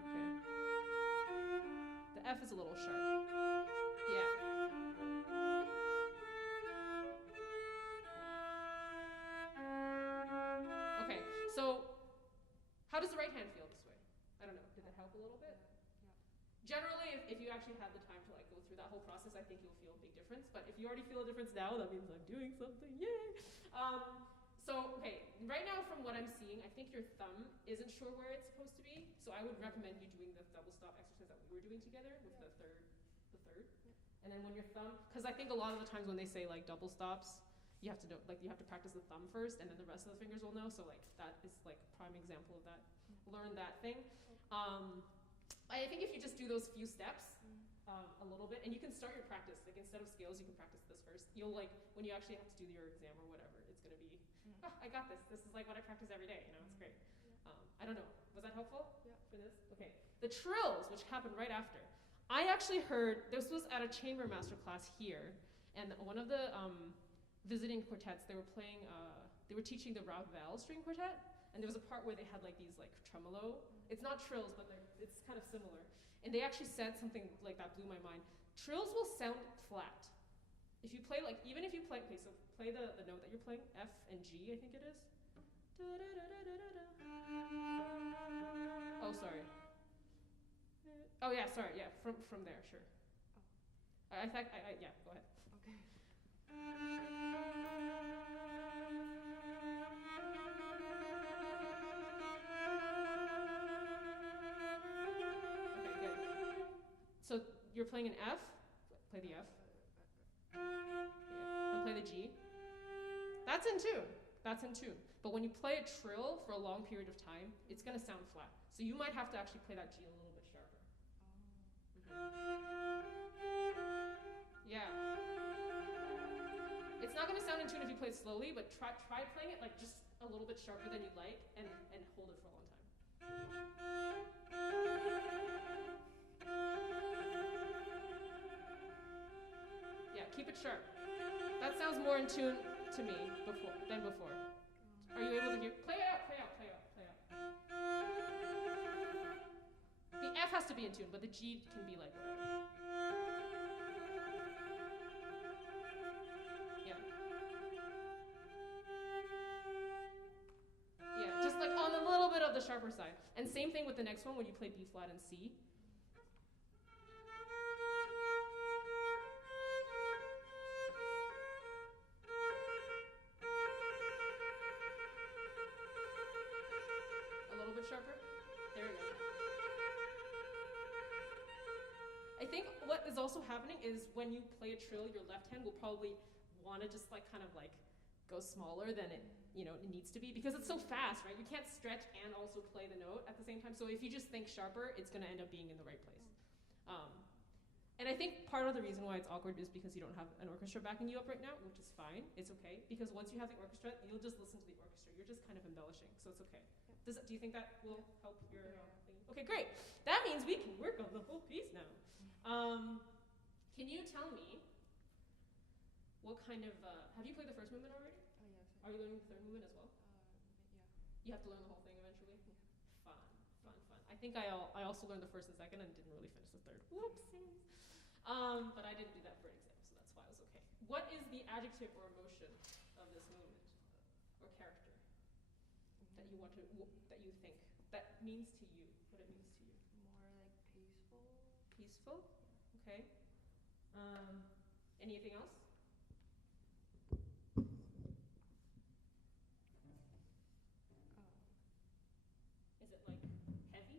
Okay. The F is a little sharp. Yeah. Okay, so how does the right hand feel this way? I don't know, did that help a little bit? Generally, if you actually have the time to go through that whole process, I think you'll feel a big difference. But if you already feel a difference now, that means I'm doing something, yay! Okay, right now from what I'm seeing, I think your thumb isn't sure where it's supposed to be. So I would recommend you doing the double stop exercise that we were doing together with the third. And then when your thumb, because I think a lot of the times when they say double stops, you have to know, you have to practice the thumb first, and then the rest of the fingers will know. So that is a prime example of that. Learn that thing. I think if you just do those few steps a little bit, and you can start your practice. Instead of scales, you can practice this first. You'll when you actually have to do your exam or whatever, it's gonna be, I got this. This is what I practice every day. It's great. I don't know. Was that helpful? Yeah. For this? Okay. The trills, which happened right after. I actually heard, this was at a chamber masterclass here, and one of the visiting quartets, they were playing, they were teaching the Ravel string quartet, and there was a part where they had these tremolo. It's not trills, but it's kind of similar. And they actually said something that blew my mind. Trills will sound flat. If you play even if you play, okay, so play the note that you're playing, F and G, I think it is. Oh, sorry. Oh yeah, sorry, yeah, from there, sure. I yeah, go ahead. Okay. Okay, good. So you're playing an F, play the F. Yeah. And play the G. That's in tune. That's in tune. But when you play a trill for a long period of time, it's going to sound flat. So you might have to actually play that G a little bit sharper. Yeah. It's not going to sound in tune if you play it slowly, but try playing it just a little bit sharper than you like, and hold it for a long time. Yeah, keep it sharp. That sounds more in tune to me than before. Are you able to hear? Play it out, play out, play out, play out. The F has to be in tune, but the G can be whatever. Yeah. Yeah, just on a little bit of the sharper side. And same thing with the next one when you play B flat and C. A little bit sharper. There we go. I think what is also happening is when you play a trill, your left hand will probably want to just go smaller than it needs to be, because it's so fast, right? You can't stretch and also play the note at the same time. So if you just think sharper, it's going to end up being in the right place. And I think part of the reason why it's awkward is because you don't have an orchestra backing you up right now, which is fine. It's okay, because once you have the orchestra, you'll just listen to the orchestra. You're just kind of embellishing, so it's okay. Do you think that will help your thing? Okay, great. That means we can work on the whole piece now. Can you tell me what kind of, have you played the first movement already? Oh, yes. Are you learning the third movement as well? Yeah. You have to learn the whole thing eventually? Yeah. Fun. I think I also learned the first and second and didn't really finish the third. Whoopsies. But I didn't do that for an exam, so that's why it was okay. What is the adjective or emotion of this movement or character that you want to, that you think, that means to you, what it means to you? More peaceful. Peaceful? Okay. Anything else? Is it heavy?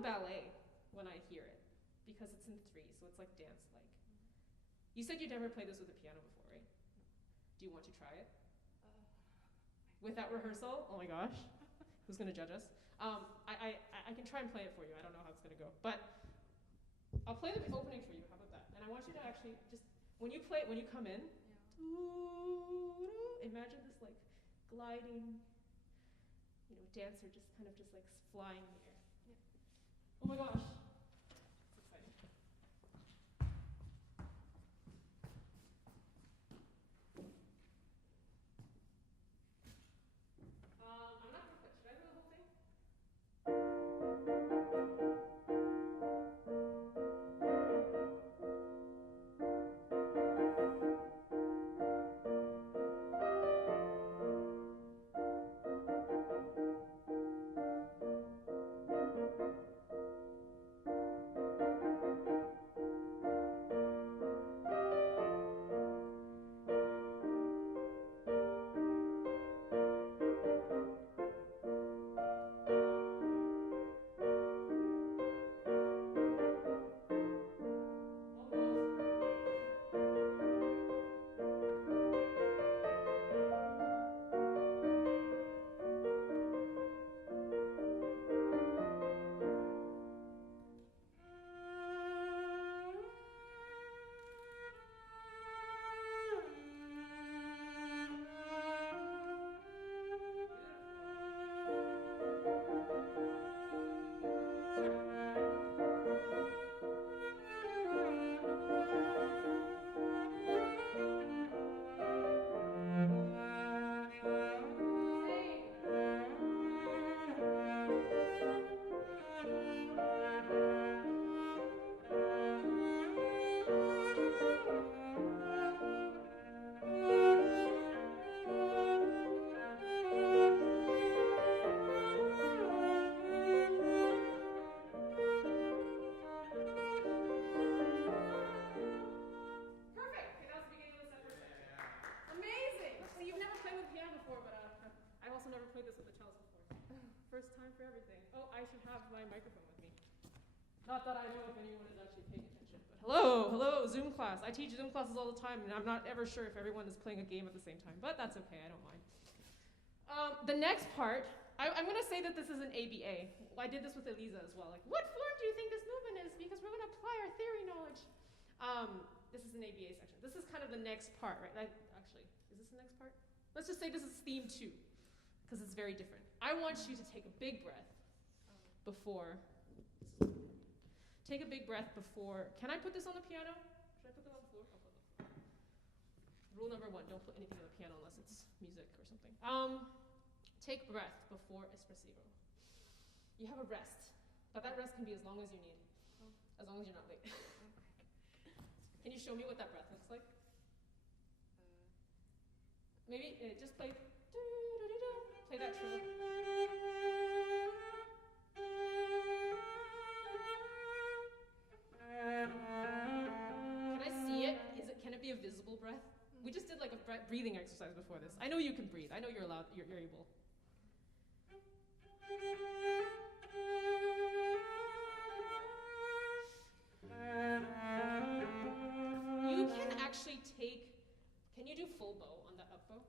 a ballet when I hear it, because it's in 3, so it's like dance-like. You said you'd never played this with a piano before, right? Do you want to try it? Without rehearsal? Oh my gosh. Who's gonna judge us? I can try and play it for you. I don't know how it's gonna go. But I'll play the opening for you. How about that? And I want you to actually just, when you come in, imagine this like gliding, dancer just kind of just like flying in the air. Oh my gosh. It's exciting. I'm not gonna quit. Should I do the whole thing? I should have my microphone with me. Not that I know if anyone is actually paying attention, but hello, Zoom class. I teach Zoom classes all the time, and I'm not ever sure if everyone is playing a game at the same time, but that's okay, I don't mind. The next part, I'm going to say that this is an ABA. I did this with Eliza as well. Like, what form do you think this movement is? Because we're going to apply our theory knowledge. This is an ABA section. This is kind of the next part, right? Actually, is this the next part? Let's just say this is theme 2, because it's very different. I want you to take a big breath before. Take a big breath before. Can I put this on the piano? Should I put this on the floor? I'll put it on the floor. Rule number 1, don't put anything on the piano unless it's music or something. Take breath before espressivo. You have a rest, but that rest can be as long as you need, as long as you're not late. Can you show me what that breath looks like? Maybe just play that trill. Can I see it? Can it be a visible breath? We just did like a breathing exercise before this. I know you can breathe. I know you're allowed. You're able. You can actually take. Can you do full bow on that up bow?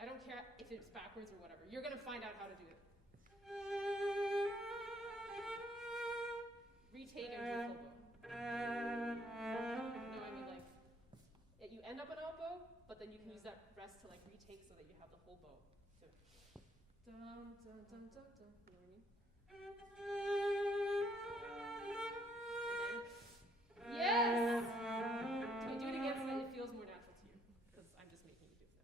I don't care if it's backwards or whatever. You're gonna find out how to do it. Retake and do full bow. No, I mean like, you end up an elbow, but then you can use that rest to like retake so that you have the whole bow. So, dun, dun, dun, dun, dun. You know what I mean? And then, yes! Do it again so that it feels more natural to you, because I'm just making you do it now.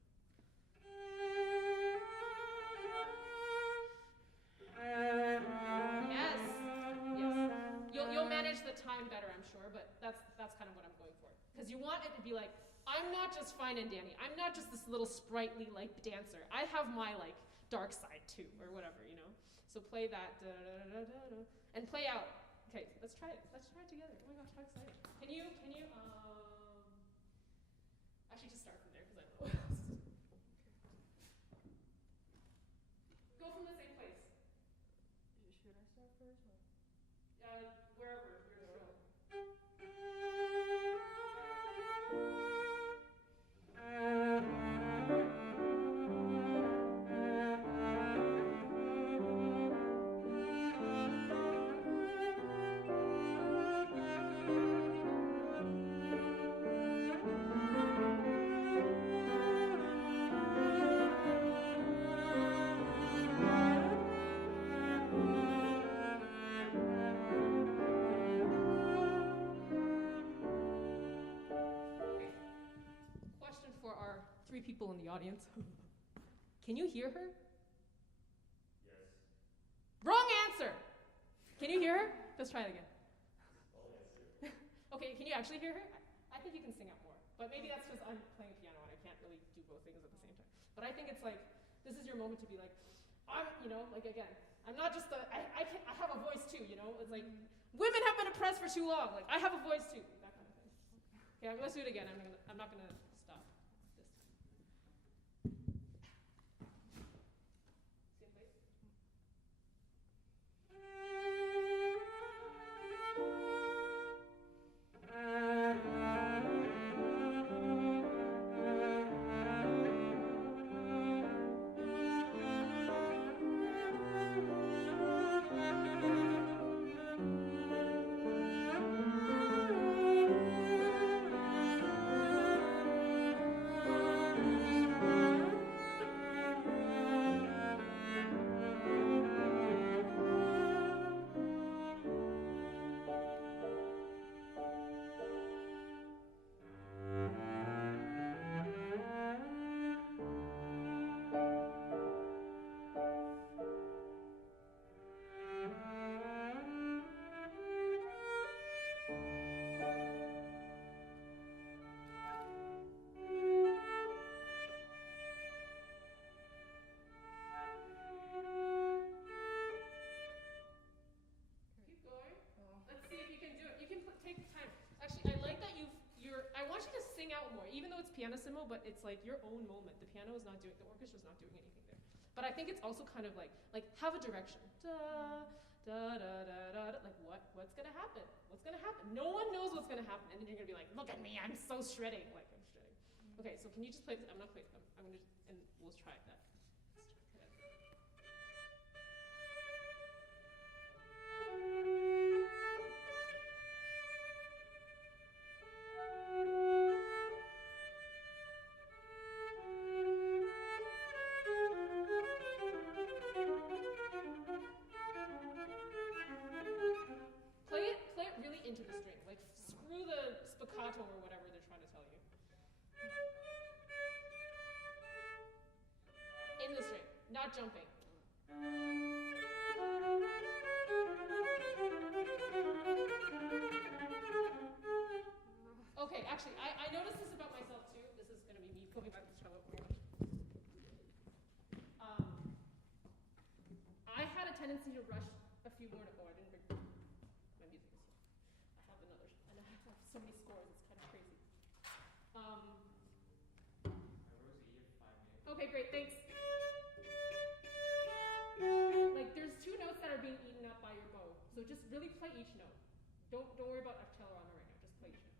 Yes. You'll manage the time better, I'm sure, but that's kind of what I'm going for. Because you want it to be like, I'm not just fine and dandy. I'm not just this little sprightly like dancer. I have my like dark side too, or whatever, you know. So play that and play out. Okay, let's try it. Let's try it together. Oh my gosh, how exciting! Can you actually just start from there because I don't know what else. Go from the same place. Should I start coworkers or? Wherever you're chill. Question for our 3 people in the audience. Can you hear her? Yes. Wrong answer! Can you hear her? Let's try it again. I'll answer. Okay, can you actually hear her? I think you can sing out more. But maybe that's because I'm playing piano and I can't really do both things at the same time. But I think it's like, this is your moment to be like, I'm, like again, I'm not just I have a voice too, It's like, women have been oppressed for too long. Like, I have a voice too. That kind of thing. Okay, let's do it again. I'm not gonna stop this time. Same place? Keep going. Let's see if you can do it. You can take time. Actually, I like that I want you to sing out more, even though it's pianissimo, but it's like your own moment. The piano is not doing, the orchestra's not doing anything there. But I think it's also kind of like have a direction. Da, da, da, da, da, da. Like what's gonna happen? What's gonna happen? No one knows what's gonna happen. And then you're gonna be like, look at me, I'm so shredding. Like I'm shredding. Okay, so can you just play this? I'm not playing them. I'm gonna just, and we'll try that. Play it really into the string. Like screw the spiccato or whatever they're trying to tell you. In the string, not jumping. Okay, actually, I noticed this about myself too. This is going to be me going back to cello. I had a tendency to rush a few more. Oh, I didn't bring my music is here. I have another, and I have so many scores. It's kind of crazy. Rosie, you have 5 minutes. Okay, great, thanks. Like there's 2 notes that are being eaten up by your bow, so just really play each note. Don't worry about Accelerano right now. Just play each note.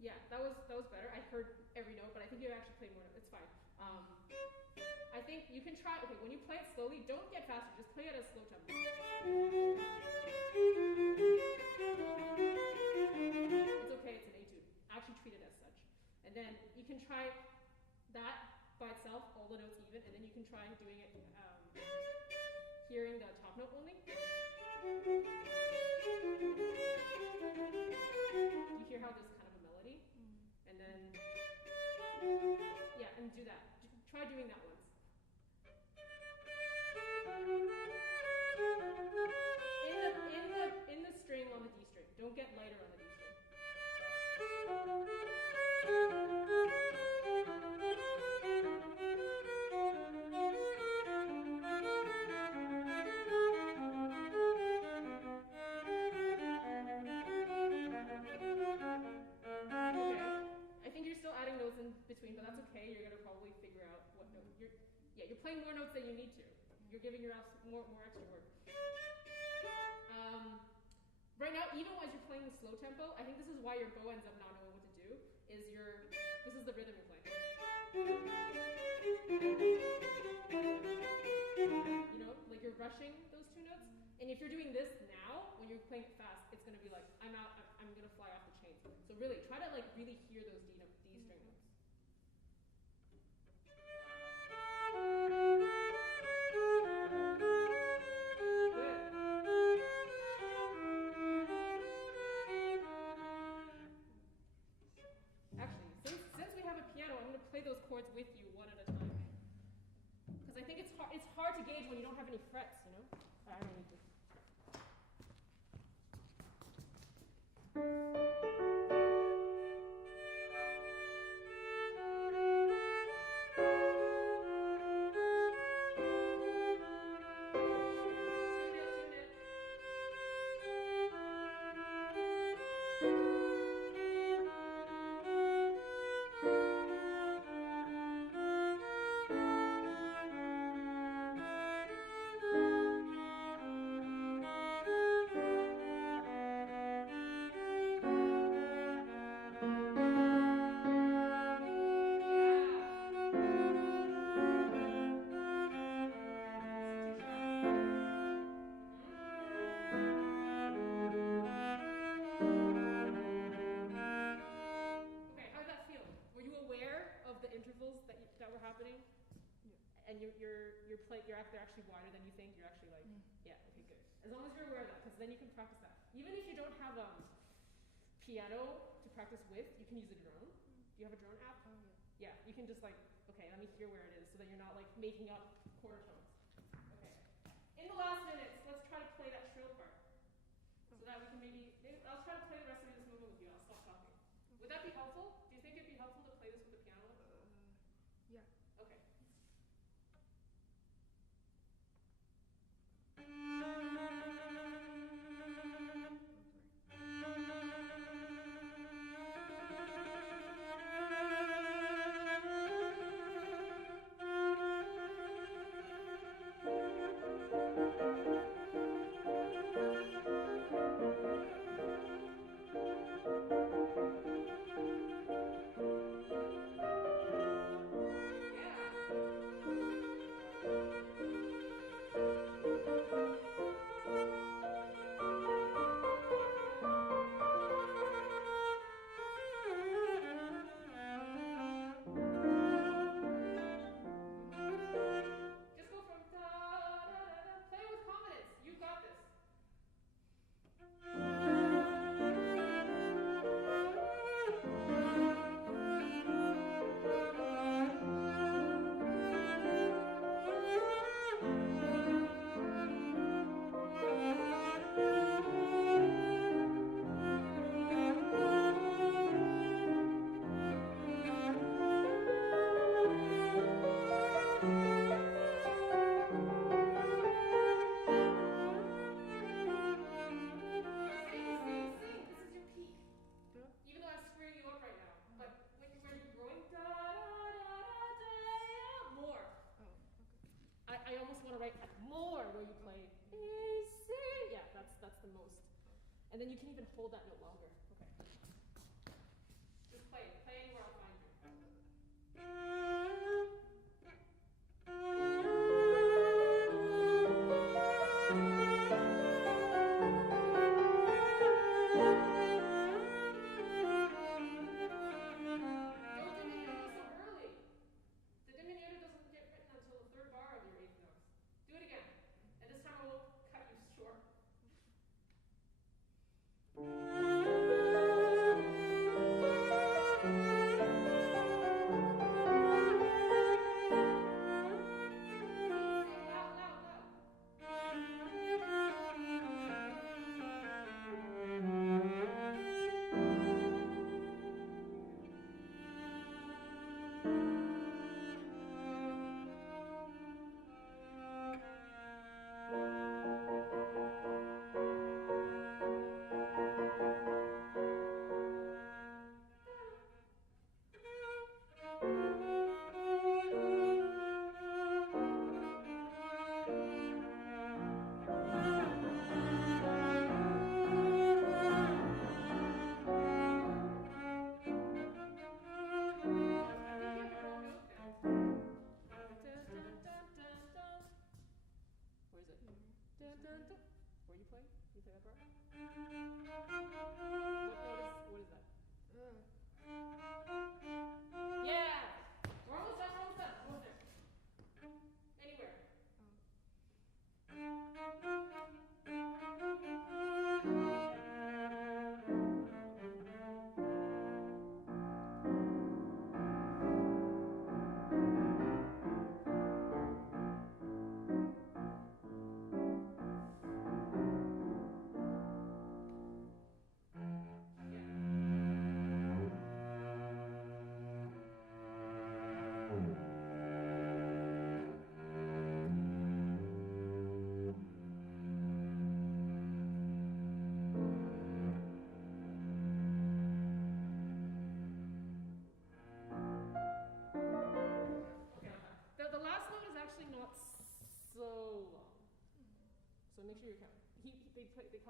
Yeah, that was better. I heard every note, but I think you actually played more notes. It's fine. I think you can try. Okay, when you play it slowly, don't get faster. Just play it at a slow tempo. It's okay. It's an etude. Actually treat it as such. And then you can try that by itself, all the notes even, and then you can try doing it hearing the top note only. Do you hear how there's kind of a melody? And then, yeah, and do that. Try doing that once. In the string on the D string. Don't get lighter on the D string. between, but that's okay. You're gonna probably figure out what note you're playing more notes than you need to. You're giving yourself more extra work. Right now, even as you're playing the slow tempo, I think this is why your bow ends up not knowing what to do. This is the rhythm you're playing. You know, like you're rushing those two notes. And if you're doing this now, when you're playing it fast, it's gonna be like, I'm gonna fly off the chain. So really, try to like really hear those D string notes. Actually, since we have a piano, I'm going to play those chords with you one at a time. Because I think it's hard to gauge when you don't have any frets, you know? I don't need to. They're actually wider than you think. You're actually like, yeah, okay, good. As long as you're aware of that, because then you can practice that. Even if you don't have piano to practice with, you can use a drone. Do you have a drone app? Oh, yeah. Yeah, you can just like, okay, let me hear where it is, so that you're not like making up quarter tones. Okay. In the last minutes, let's try to play that shrill part, so that we can maybe I'll try to play the rest of this movement with you. I'll stop talking. Would that be helpful? Do you think it'd be helpful to play this with the piano? Yeah. Okay. And then you can even hold that note longer. Okay. Just play it. Play anywhere I'll find you. Don't diminuendo so early. The diminuendo doesn't get written until the third bar of your eighth notes. Do it again. And this time I won't cut you short.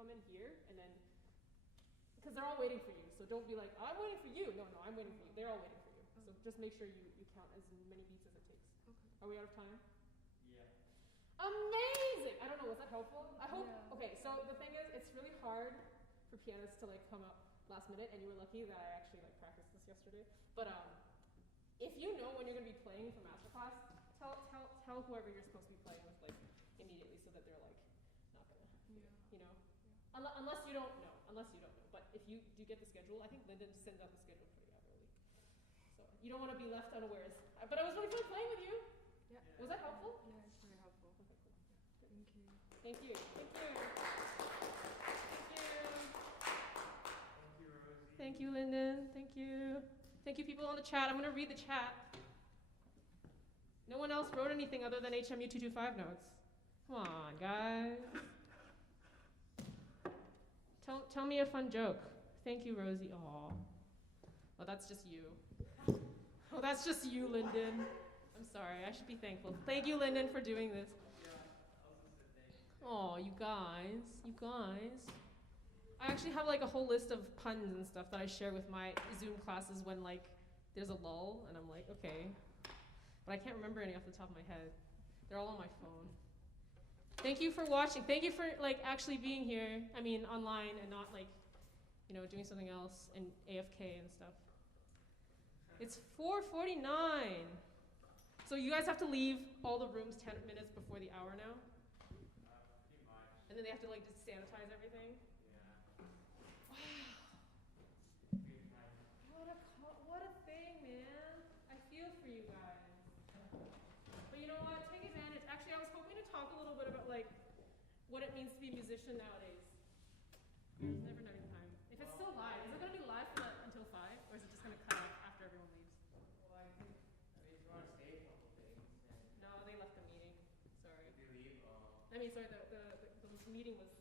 come in here and then, because they're all waiting for you. So don't be like, I'm waiting for you. No, I'm waiting for you. They're all waiting for you. So just make sure you count as many beats as it takes. Okay. Are we out of time? Yeah. Amazing! I don't know, was that helpful? I hope, Yeah. okay, so the thing is, it's really hard for pianists to like come up last minute, and you were lucky that I actually like practiced this yesterday. But if you know when you're gonna be playing for Masterclass, tell whoever you're supposed to be playing with like immediately so that they're like not gonna, you know? Unless you don't know. But if you do get the schedule, I think Lyndon sends out the schedule for you early. So you don't want to be left unawares. But it was really fun playing with you. Yeah. Was that helpful? Yeah, it's very helpful. Okay, cool. Thank you. Thank you. Thank you. Thank you, Rosie. Thank you, Lyndon. Thank you. Thank you, people on the chat. I'm going to read the chat. No one else wrote anything other than HMU 225 notes. Come on, guys. Tell me a fun joke. Thank you, Rosie. Aw. Oh, that's just you. Oh, that's just you, Lyndon. I'm sorry. I should be thankful. Thank you, Lyndon, for doing this. Yeah, I also said thank you. Oh, you guys. I actually have like a whole list of puns and stuff that I share with my Zoom classes when like there's a lull and I'm like, okay. But I can't remember any off the top of my head. They're all on my phone. Thank you for watching. Thank you for like actually being here. I mean, online and not like, you know, doing something else and AFK and stuff. It's 4:49. So you guys have to leave all the rooms 10 minutes before the hour now? Pretty much. And then they have to like just sanitize everything? Yeah. Wow. Good time. What a thing, man. I feel for you guys. But you know what? Take advantage. Actually, I was hoping to talk a little bit about like what it means to be a musician nowadays. There's never time. If it's still live, is it going to be live for until 5? Or is it just going to cut off after everyone leaves? Well, I mean, if you want to say a couple things, then No, they left the meeting. Sorry. if you leave, I mean, sorry, the meeting was